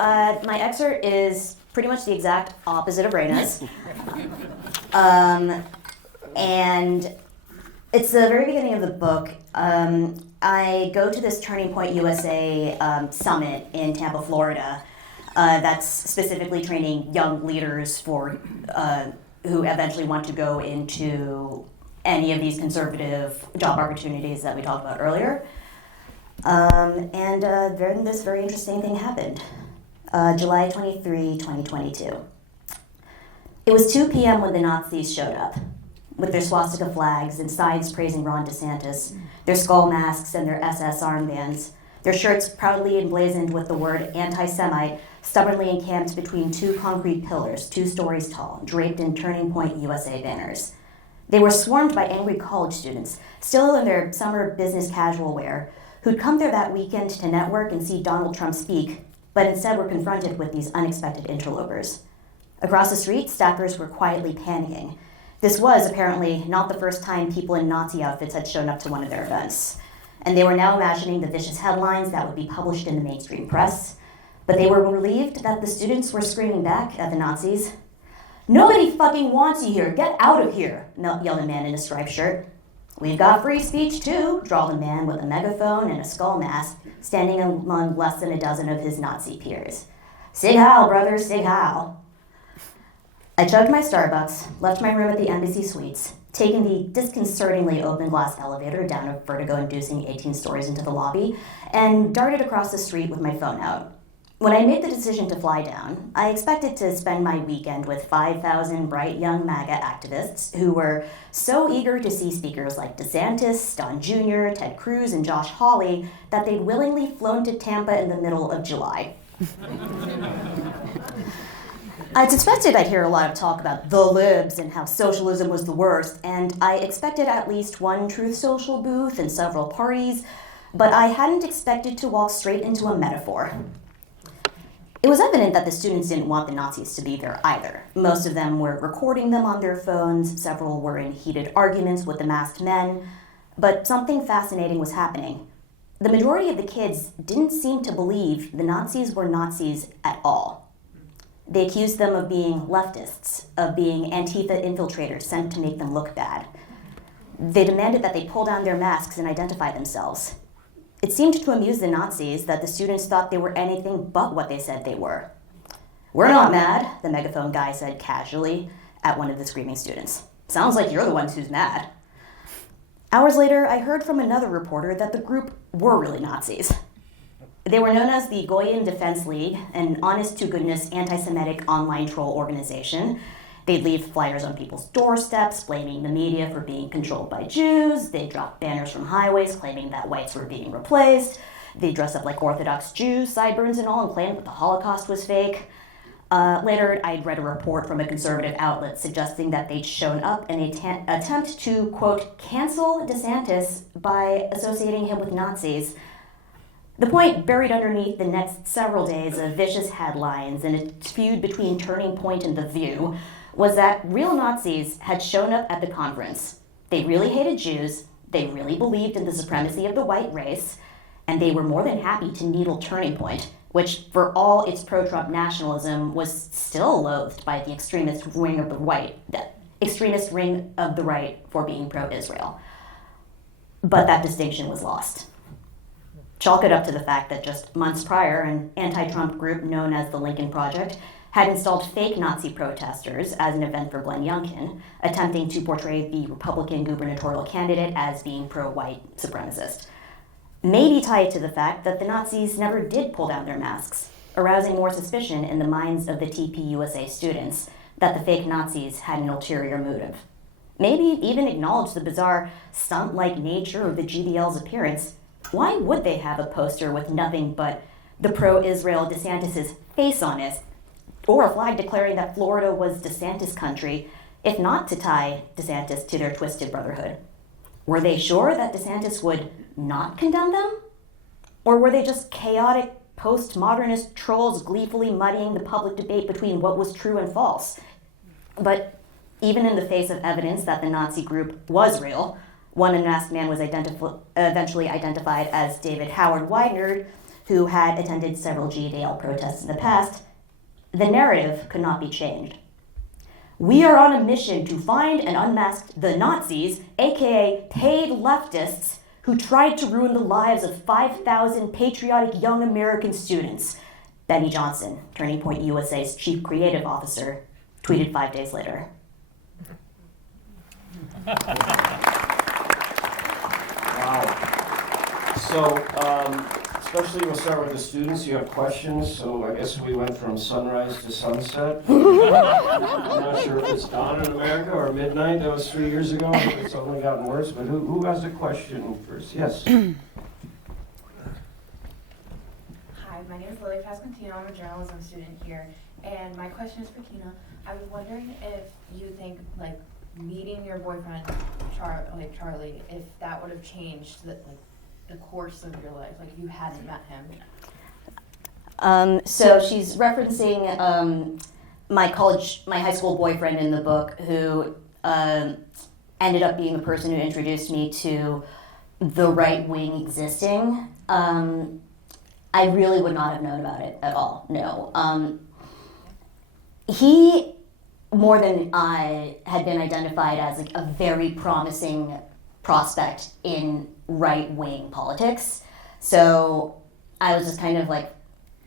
my excerpt is pretty much the exact opposite of Raina's. And It's the very beginning of the book. I go to this Turning Point USA summit in Tampa, Florida. That's specifically training young leaders for who eventually want to go into any of these conservative job opportunities that we talked about earlier. Then this very interesting thing happened. July 23, 2022. It was 2 p.m. when the Nazis showed up, with their swastika flags and signs praising Ron DeSantis, their skull masks and their SS armbands, their shirts proudly emblazoned with the word anti-Semite, stubbornly encamped between 2 concrete pillars, 2 stories tall, draped in Turning Point USA banners. They were swarmed by angry college students, still in their summer business casual wear, who'd come there that weekend to network and see Donald Trump speak, but instead were confronted with these unexpected interlopers. Across the street, staffers were quietly panicking. This was apparently not the first time people in Nazi outfits had shown up to one of their events, and they were now imagining the vicious headlines that would be published in the mainstream press. But they were relieved that the students were screaming back at the Nazis. "Nobody fucking wants you here, get out of here," yelled a man in a striped shirt. "We've got free speech too," drawled a man with a megaphone and a skull mask, standing among less than a dozen of his Nazi peers. "Sig Heil, brother, Sig Heil." I chugged my Starbucks, left my room at the Embassy Suites, taken the disconcertingly open glass elevator down a vertigo-inducing 18 stories into the lobby, and darted across the street with my phone out. When I made the decision to fly down, I expected to spend my weekend with 5,000 bright young MAGA activists who were so eager to see speakers like DeSantis, Don Jr., Ted Cruz, and Josh Hawley that they'd willingly flown to Tampa in the middle of July. I suspected I'd hear a lot of talk about the libs and how socialism was the worst, and I expected at least one Truth Social booth and several parties, but I hadn't expected to walk straight into a metaphor. It was evident that the students didn't want the Nazis to be there either. Most of them were recording them on their phones, several were in heated arguments with the masked men, but something fascinating was happening. The majority of the kids didn't seem to believe the Nazis were Nazis at all. They accused them of being leftists, of being Antifa infiltrators sent to make them look bad. They demanded that they pull down their masks and identify themselves. It seemed to amuse the Nazis that the students thought they were anything but what they said they were. "We're not mad," the megaphone guy said casually at one of the screaming students. "Sounds like you're the ones who's mad." Hours later, I heard from another reporter that the group were really Nazis. They were known as the Nguyen Defense League, an honest-to-goodness anti-Semitic online troll organization. They'd leave flyers on people's doorsteps, blaming the media for being controlled by Jews. They'd drop banners from highways claiming that whites were being replaced. They'd dress up like Orthodox Jews, sideburns and all, and claim that the Holocaust was fake. Later, I'd read a report from a conservative outlet suggesting that they'd shown up in an attempt to, quote, cancel DeSantis by associating him with Nazis. The point buried underneath the next several days of vicious headlines and a feud between Turning Point and The View was that real Nazis had shown up at the conference. They really hated Jews, they really believed in the supremacy of the white race, and they were more than happy to needle Turning Point, which, for all its pro-Trump nationalism, was still loathed by the extremist wing of the right for being pro-Israel. But that distinction was lost. Chalk it up to the fact that just months prior, an anti-Trump group known as the Lincoln Project had installed fake Nazi protesters as an event for Glenn Youngkin, attempting to portray the Republican gubernatorial candidate as being pro-white supremacist. Maybe tied to the fact that the Nazis never did pull down their masks, arousing more suspicion in the minds of the TPUSA students that the fake Nazis had an ulterior motive. Maybe even acknowledge the bizarre stunt-like nature of the GDL's appearance. Why would they have a poster with nothing but the pro-Israel DeSantis' face on it, or a flag declaring that Florida was DeSantis country, if not to tie DeSantis to their twisted brotherhood? Were they sure that DeSantis would not condemn them? Or were they just chaotic postmodernist trolls gleefully muddying the public debate between what was true and false? But even in the face of evidence that the Nazi group was real, one unmasked man was eventually identified as David Howard Widener, who had attended several GDL protests in the past. The narrative could not be changed. We are on a mission to find and unmask the Nazis, aka paid leftists, who tried to ruin the lives of 5,000 patriotic young American students. Benny Johnson, Turning Point USA's chief creative officer, tweeted 5 days later. Wow. So, especially we'll start with the students. You have questions, so I guess we went from sunrise to sunset. I'm not sure if it's dawn in America or midnight. That was 3 years ago. It's only gotten worse. But who has a question first? Yes. Hi, my name is Lily Pasquantino. I'm a journalism student here. And my question is for Tina. I was wondering if you think, like, meeting your boyfriend, Charlie, if that would have changed the course of your life, like you hadn't met him. So she's referencing my high school boyfriend in the book, who ended up being the person who introduced me to the right wing existing. I really would not have known about it at all. No. He, more than I, had been identified as like a very promising prospect in right-wing politics. So I was just kind of like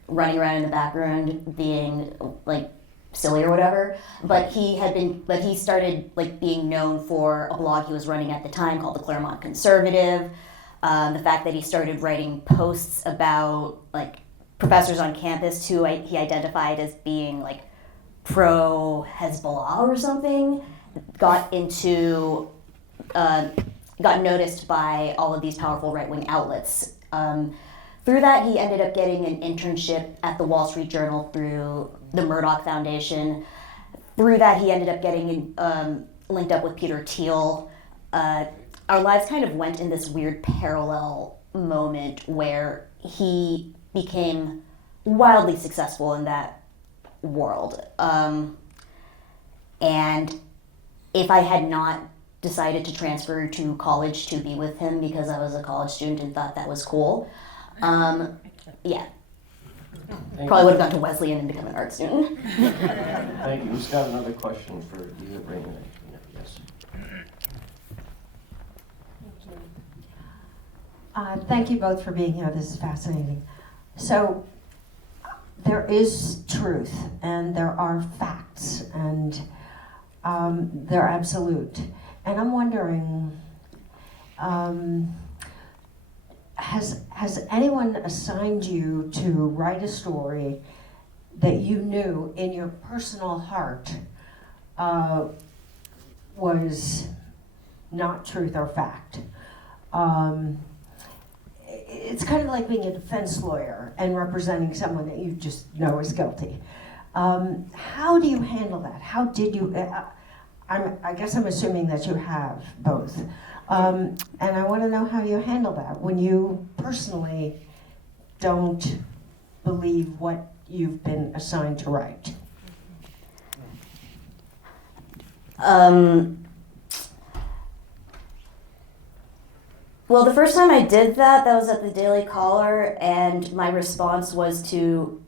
running around in the background being like silly or whatever. But he started like being known for a blog he was running at the time called the Claremont Conservative. The fact that he started writing posts about like professors on campus who he identified as being like pro-Hezbollah or something, got noticed by all of these powerful right-wing outlets. Through that, he ended up getting an internship at the Wall Street Journal through the Murdoch Foundation. Through that, he ended up getting linked up with Peter Thiel. Our lives kind of went in this weird parallel moment where he became wildly successful in that world. And if I had not decided to transfer to college to be with him because I was a college student and thought that was cool, yeah. Probably would have gone to Wesleyan and become an art student. Thank you. Who's got another question for you, Raina? Yes. Thank you both for being here. This is fascinating. So, there is truth, and there are facts, and they're absolute. And I'm wondering, has anyone assigned you to write a story that you knew in your personal heart was not truth or fact? It's kind of like being a defense lawyer and representing someone that you just know is guilty. How do you handle that? How did you? I guess I'm assuming that you have both. And I want to know how you handle that when you personally don't believe what you've been assigned to write. Well, the first time I did that was at the Daily Caller, and my response was to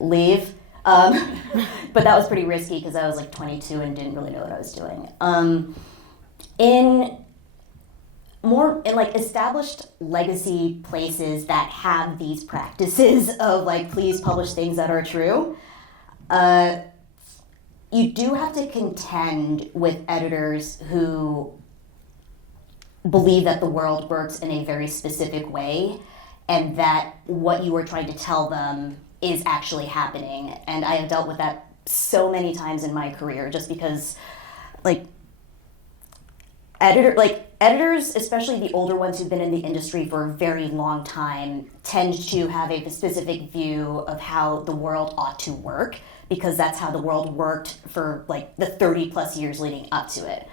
leave. But that was pretty risky because I was like 22 and didn't really know what I was doing. In like established legacy places that have these practices of like, please publish things that are true, you do have to contend with editors who believe that the world works in a very specific way and that what you are trying to tell them is actually happening. And I have dealt with that so many times in my career just because editors, especially the older ones who've been in the industry for a very long time, tend to have a specific view of how the world ought to work because that's how the world worked for like the 30 plus years leading up to it.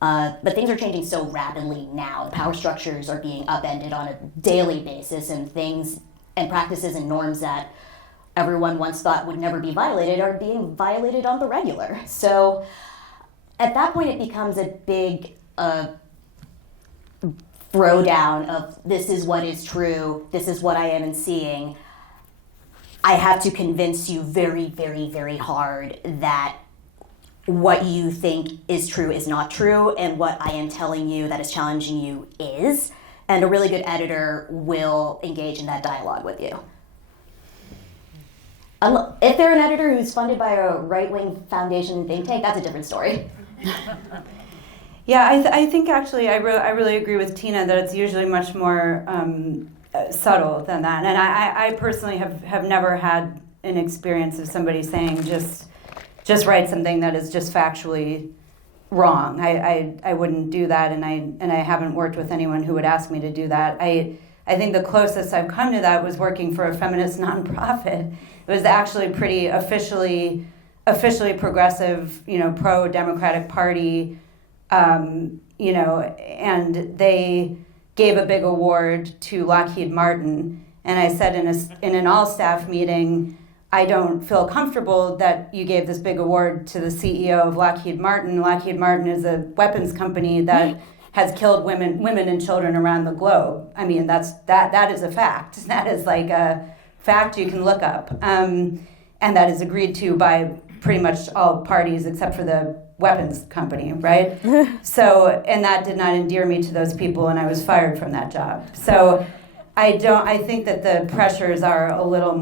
But things are changing so rapidly now. The power structures are being upended on a daily basis, and things and practices and norms that everyone once thought would never be violated are being violated on the regular. So at that point, it becomes a big throwdown of this is what is true, this is what I am seeing. I have to convince you very, very, very hard that what you think is true is not true, and what I am telling you that is challenging you is. And a really good editor will engage in that dialogue with you. If they're an editor who's funded by a right-wing foundation think tank, that's a different story. Yeah, I think actually I really agree with Tina that it's usually much more subtle than that. And I personally have never had an experience of somebody saying just write something that is just factually wrong. I wouldn't do that, and I haven't worked with anyone who would ask me to do that. I think the closest I've come to that was working for a feminist nonprofit. It was actually pretty officially progressive, pro-Democratic Party, and they gave a big award to Lockheed Martin. And I said in an all-staff meeting, I don't feel comfortable that you gave this big award to the CEO of Lockheed Martin. Lockheed Martin is a weapons company that has killed women and children around the globe. I mean, that is a fact. That is like a fact you can look up. And that is agreed to by pretty much all parties except for the weapons company, right? So, and that did not endear me to those people, and I was fired from that job. So I think that the pressures are a little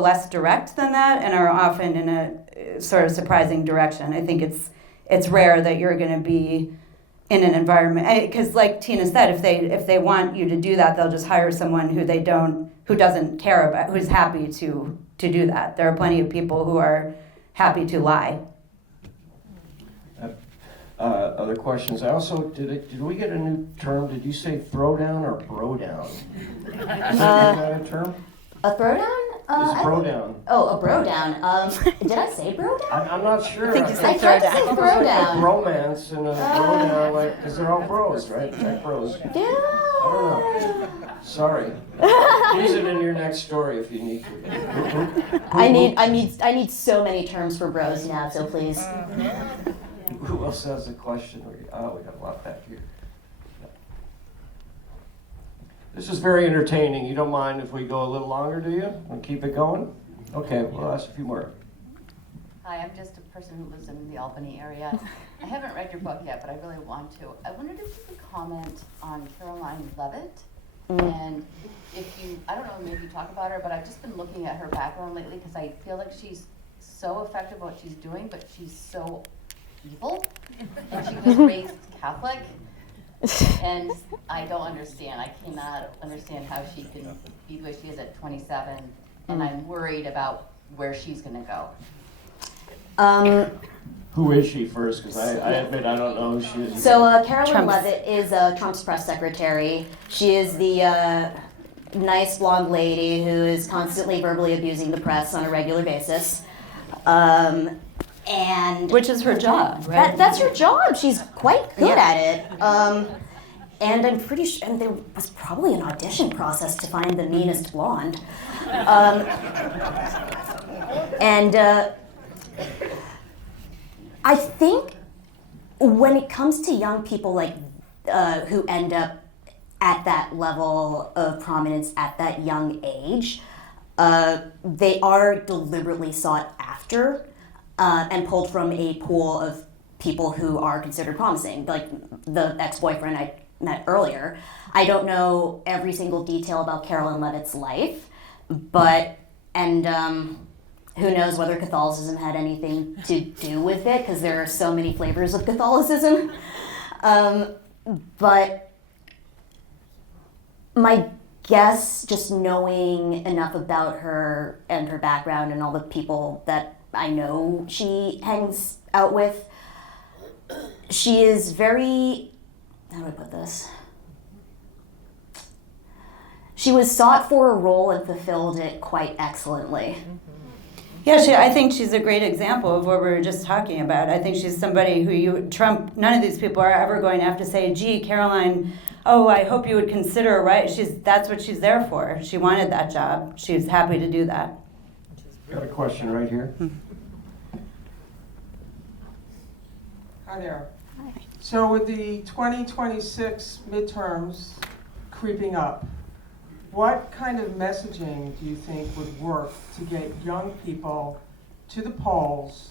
less direct than that, and are often in a sort of surprising direction. I think it's rare that you're going to be in an environment, because like Tina said, if they want you to do that, they'll just hire someone who doesn't care about, who's happy to do that. There are plenty of people who are happy to lie. Other questions? I also, did we get a new term? Did you say throwdown or brodown? Is that a term? A throwdown? It's brodown. A brodown. Did I say brodown? I'm not sure. I think you said I tried to say Like throwdown. a bromance and a brodown, because they're all bros, right? Tech bros. Yeah. I don't know. Sorry. Use it in your next story if you need to. I need so many terms for bros now, so please. Who else has a question? Oh, we got a lot back here. This is very entertaining. You don't mind if we go a little longer, do you? And keep it going? Okay, we'll ask a few more. Hi, I'm just a person who lives in the Albany area. I haven't read your book yet, but I really want to. I wondered if you could comment on Caroline Levitt. And if you, I don't know, maybe talk about her, but I've just been looking at her background lately because I feel like she's so effective at what she's doing, but she's so evil. And she was raised Catholic. And I don't understand. I cannot understand how she can be the way she is at 27. And I'm worried about where she's going to go. Who is she first? Because I admit I don't know who she is. So Caroline Levitt is Trump's press secretary. She is the nice blonde lady who is constantly verbally abusing the press on a regular basis. And Which is her job, right? that's her job. She's quite good at it. And I'm pretty sure, and there was probably an audition process to find the meanest blonde. I think when it comes to young people like who end up at that level of prominence at that young age, they are deliberately sought after and pulled from a pool of people who are considered promising, like the ex-boyfriend I met earlier. I don't know every single detail about Caroline Levitt's life, but who knows whether Catholicism had anything to do with it, because there are so many flavors of Catholicism. But my guess, just knowing enough about her and her background and all the people that I know she hangs out with, she is very, how do I put this? She was sought for a role and fulfilled it quite excellently. Yeah, I think she's a great example of what we were just talking about. I think she's somebody who Trump, none of these people are ever going to have to say, gee, Caroline, oh, I hope you would consider, right? That's what she's there for. She wanted that job. She's happy to do that. Got a question right here. Hi there. Hi. So with the 2026 midterms creeping up, what kind of messaging do you think would work to get young people to the polls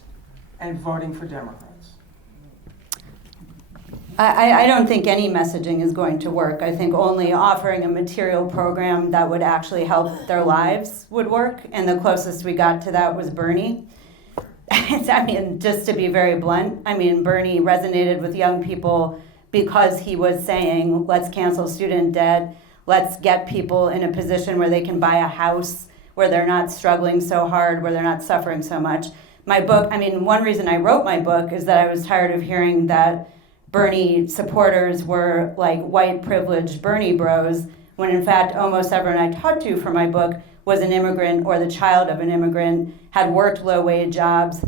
and voting for Democrats? I don't think any messaging is going to work. I think only offering a material program that would actually help their lives would work, and the closest we got to that was Bernie. I mean, just to be very blunt, I mean, Bernie resonated with young people because he was saying, let's cancel student debt, let's get people in a position where they can buy a house, where they're not struggling so hard, where they're not suffering so much. My book, I mean, one reason I wrote my book is that I was tired of hearing that Bernie supporters were like white privileged Bernie bros, when in fact almost everyone I talked to for my book was an immigrant or the child of an immigrant, had worked low wage jobs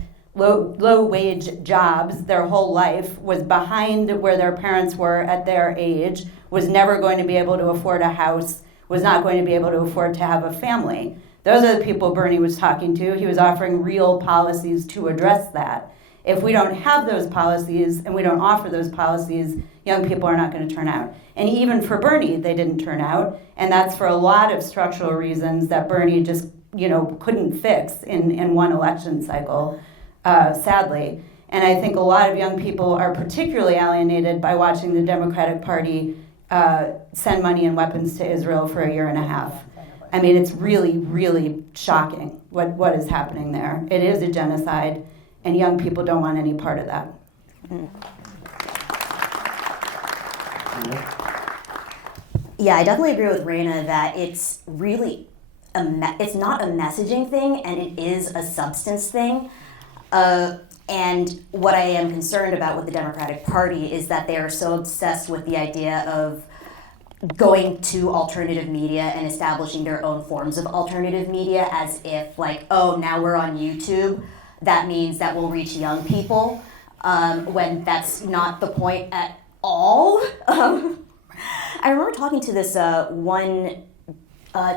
their whole life, was behind where their parents were at their age, was never going to be able to afford a house, was not going to be able to afford to have a family. Those are the people Bernie was talking to. He was offering real policies to address that. If we don't have those policies and we don't offer those policies, young people are not going to turn out. And even for Bernie, they didn't turn out. And that's for a lot of structural reasons that Bernie just, couldn't fix in one election cycle, sadly. And I think a lot of young people are particularly alienated by watching the Democratic Party send money and weapons to Israel for 1.5 years. I mean, it's really, really shocking what is happening there. It is a genocide. And young people don't want any part of that. Yeah, I definitely agree with Raina that it's really it's not a messaging thing, and it is a substance thing. And what I am concerned about with the Democratic Party is that they are so obsessed with the idea of going to alternative media and establishing their own forms of alternative media, as if like, oh, now we're on YouTube, that means that we'll reach young people, when that's not the point at all. I remember talking to this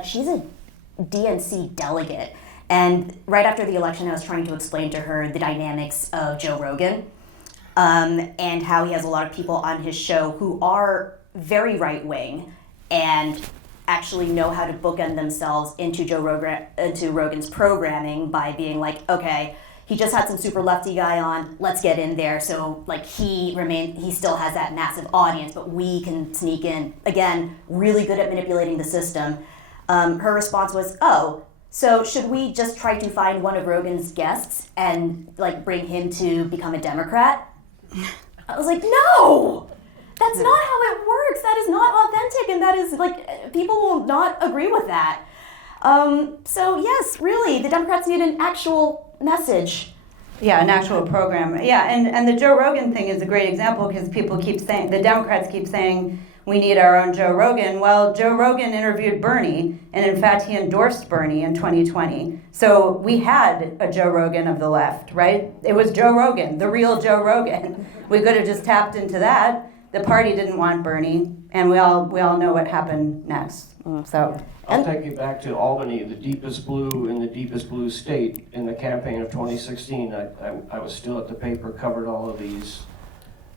she's a DNC delegate, and right after the election I was trying to explain to her the dynamics of Joe Rogan, and how he has a lot of people on his show who are very right-wing and actually know how to bookend themselves into Rogan's programming by being like, okay, he just had some super lefty guy on, let's get in there. So like he still has that massive audience, but we can sneak in. Again, really good at manipulating the system. Her response was, oh, so should we just try to find one of Rogan's guests and like bring him to become a Democrat? I was like, no, that's not how it works. That is not authentic, and that is like, people will not agree with that. So yes, really, the Democrats need an actual message. Yeah, an actual program. Yeah, and the Joe Rogan thing is a great example because people keep saying, the Democrats keep saying, we need our own Joe Rogan. Well, Joe Rogan interviewed Bernie, and in fact, he endorsed Bernie in 2020. So we had a Joe Rogan of the left, right? It was Joe Rogan, the real Joe Rogan. We could have just tapped into that. The party didn't want Bernie, and we all know what happened next. So. I'll take you back to Albany, the deepest blue in the deepest blue state in the campaign of 2016. I was still at the paper, covered all of these.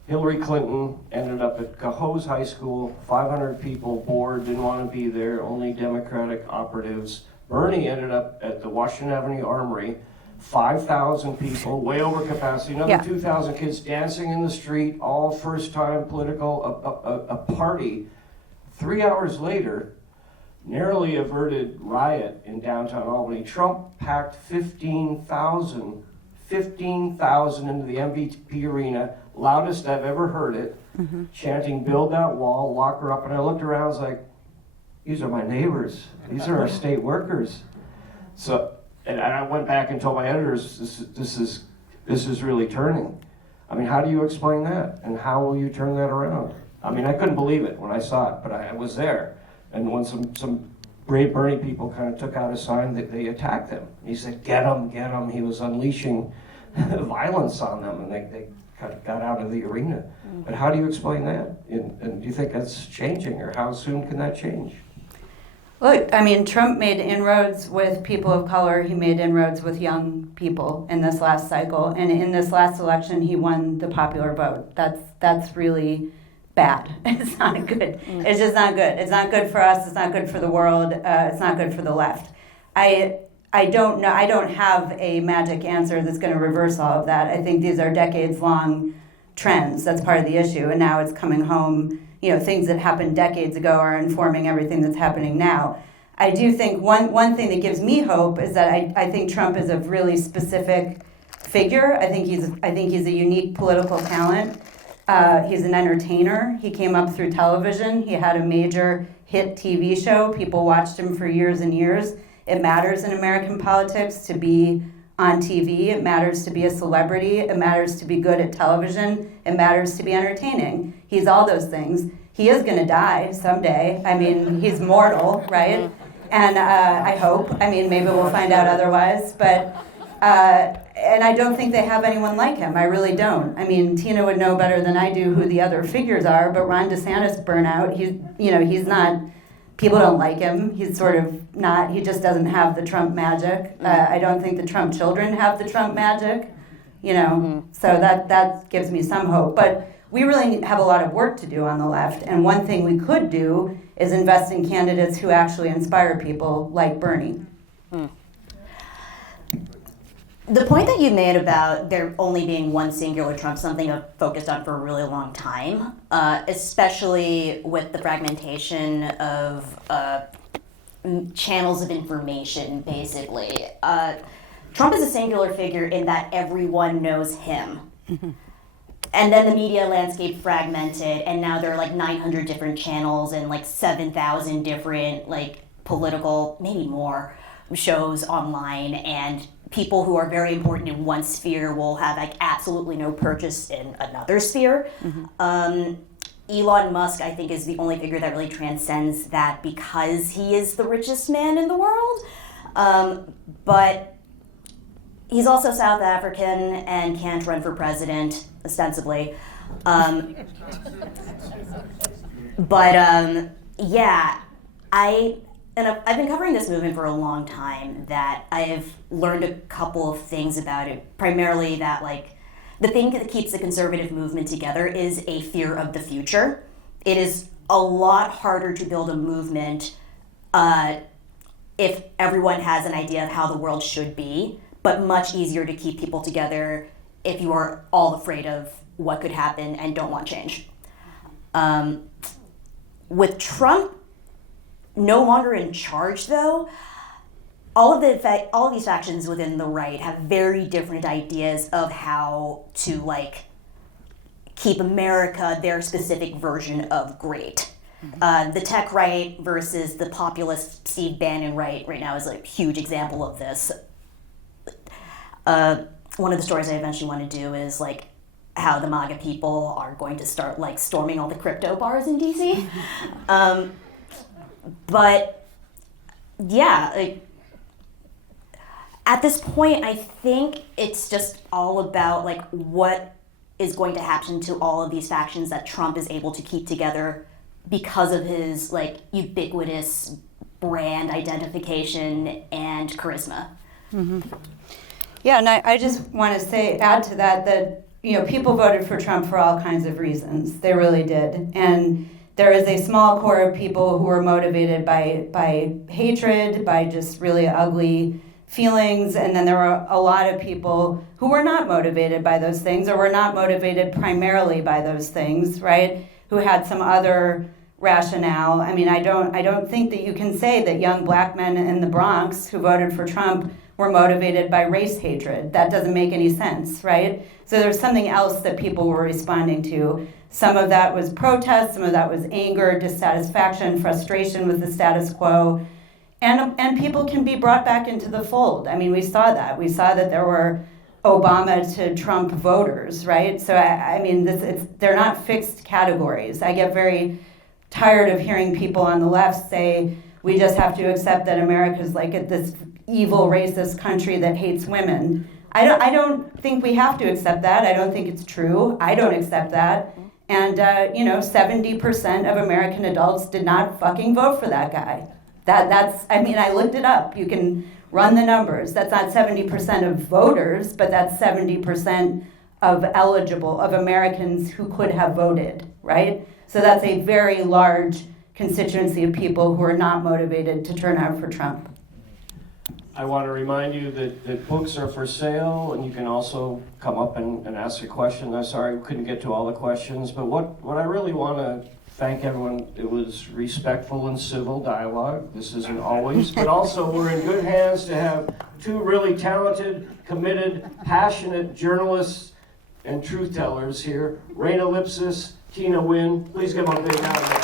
Hillary Clinton ended up at Cohoes High School, 500 people, bored, didn't want to be there, only Democratic operatives. Bernie ended up at the Washington Avenue Armory, 5,000 people, way over capacity, another 2,000 kids dancing in the street, all first-time political, a party. 3 hours later, narrowly averted riot in downtown Albany. Trump packed 15,000 into the MVP arena, loudest I've ever heard it, chanting, build that wall, lock her up. And I looked around, I was like, these are my neighbors. These are our state workers. So, and I went back and told my editors, this is really turning. I mean, how do you explain that? And how will you turn that around? I mean, I couldn't believe it when I saw it, but I was there. And when some brave Bernie people kind of took out a sign, that they attacked him. He said, get him, get him. He was unleashing violence on them, and they kind of got out of the arena. But how do you explain that? And do you think that's changing, or how soon can that change? Look, I mean, Trump made inroads with people of color. He made inroads with young people in this last cycle. And in this last election, he won the popular vote. That's really bad. It's not good. It's just not good. It's not good for us. It's not good for the world. It's not good for the left. I I don't know. I don't have a magic answer that's going to reverse all of that. I think these are decades-long trends. That's part of the issue, and now it's coming home. Things that happened decades ago are informing everything that's happening now. I do think one thing that gives me hope is that I think Trump is a really specific figure. I think he's a unique political talent. He's an entertainer. He came up through television. He had a major hit TV show. People watched him for years and years. It matters in American politics to be on TV. It matters to be a celebrity. It matters to be good at television. It matters to be entertaining. He's all those things. He is going to die someday. I mean, he's mortal, right? And I hope. I mean, maybe we'll find out otherwise. But and I don't think they have anyone like him. I really don't. I mean, Tina would know better than I do who the other figures are. But Ron DeSantis burnout. He's not. People don't like him. He's sort of not. He just doesn't have the Trump magic. I don't think the Trump children have the Trump magic. So that gives me some hope. But we really have a lot of work to do on the left. And one thing we could do is invest in candidates who actually inspire people like Bernie. The point that you made about there only being one singular Trump, something I've focused on for a really long time, especially with the fragmentation of channels of information, basically. Trump is a singular figure in that everyone knows him. And then the media landscape fragmented, and now there are like 900 different channels and like 7,000 different like political, maybe more, shows online, and people who are very important in one sphere will have like absolutely no purchase in another sphere. Elon Musk, I think, is the only figure that really transcends that because he is the richest man in the world. But he's also South African and can't run for president, ostensibly. Yeah, I've been covering this movement for a long time, that I've learned a couple of things about it. Primarily that, like, the thing that keeps the conservative movement together is a fear of the future. It is a lot harder to build a movement if everyone has an idea of how the world should be, but much easier to keep people together if you are all afraid of what could happen and don't want change. With Trump no longer in charge, though, all of these factions within the right have very different ideas of how to, like, keep America their specific version of great. The tech right versus the populist Steve Bannon right now is a huge example of this. One of the stories I eventually want to do is, like, how the MAGA people are going to start, like, storming all the crypto bars in DC. But yeah, like, at this point, I think it's just all about, like, what is going to happen to all of these factions that Trump is able to keep together because of his, like, ubiquitous brand identification and charisma. Yeah, and I just want to add to that people voted for Trump for all kinds of reasons. They really did. And there is a small core of people who are motivated by hatred, by just really ugly feelings, and then there are a lot of people who were not motivated by those things, or were not motivated primarily by those things, right? Who had some other rationale. I mean, I don't think that you can say that young black men in the Bronx who voted for Trump were motivated by race hatred. That doesn't make any sense, right? So there's something else that people were responding to. Some of that was protest, some of that was anger, dissatisfaction, frustration with the status quo. And people can be brought back into the fold. I mean, we saw that. We saw that there were Obama to Trump voters, right? So, I mean, they're not fixed categories. I get very tired of hearing people on the left say, we just have to accept that America's like this evil, racist country that hates women. I don't think we have to accept that. I don't think it's true. I don't accept that. And, 70% of American adults did not fucking vote for that guy. I looked it up. You can run the numbers. That's not 70% of voters, but that's 70% of Americans who could have voted, right? So that's a very large constituency of people who are not motivated to turn out for Trump. I want to remind you that books are for sale, and you can also come up and ask a question. I'm sorry we couldn't get to all the questions, but what I really want to thank everyone, it was respectful and civil dialogue. This isn't always, but also we're in good hands to have two really talented, committed, passionate journalists and truth tellers here. Raina Lipsitz, Nguyen. Please give them a big round of applause.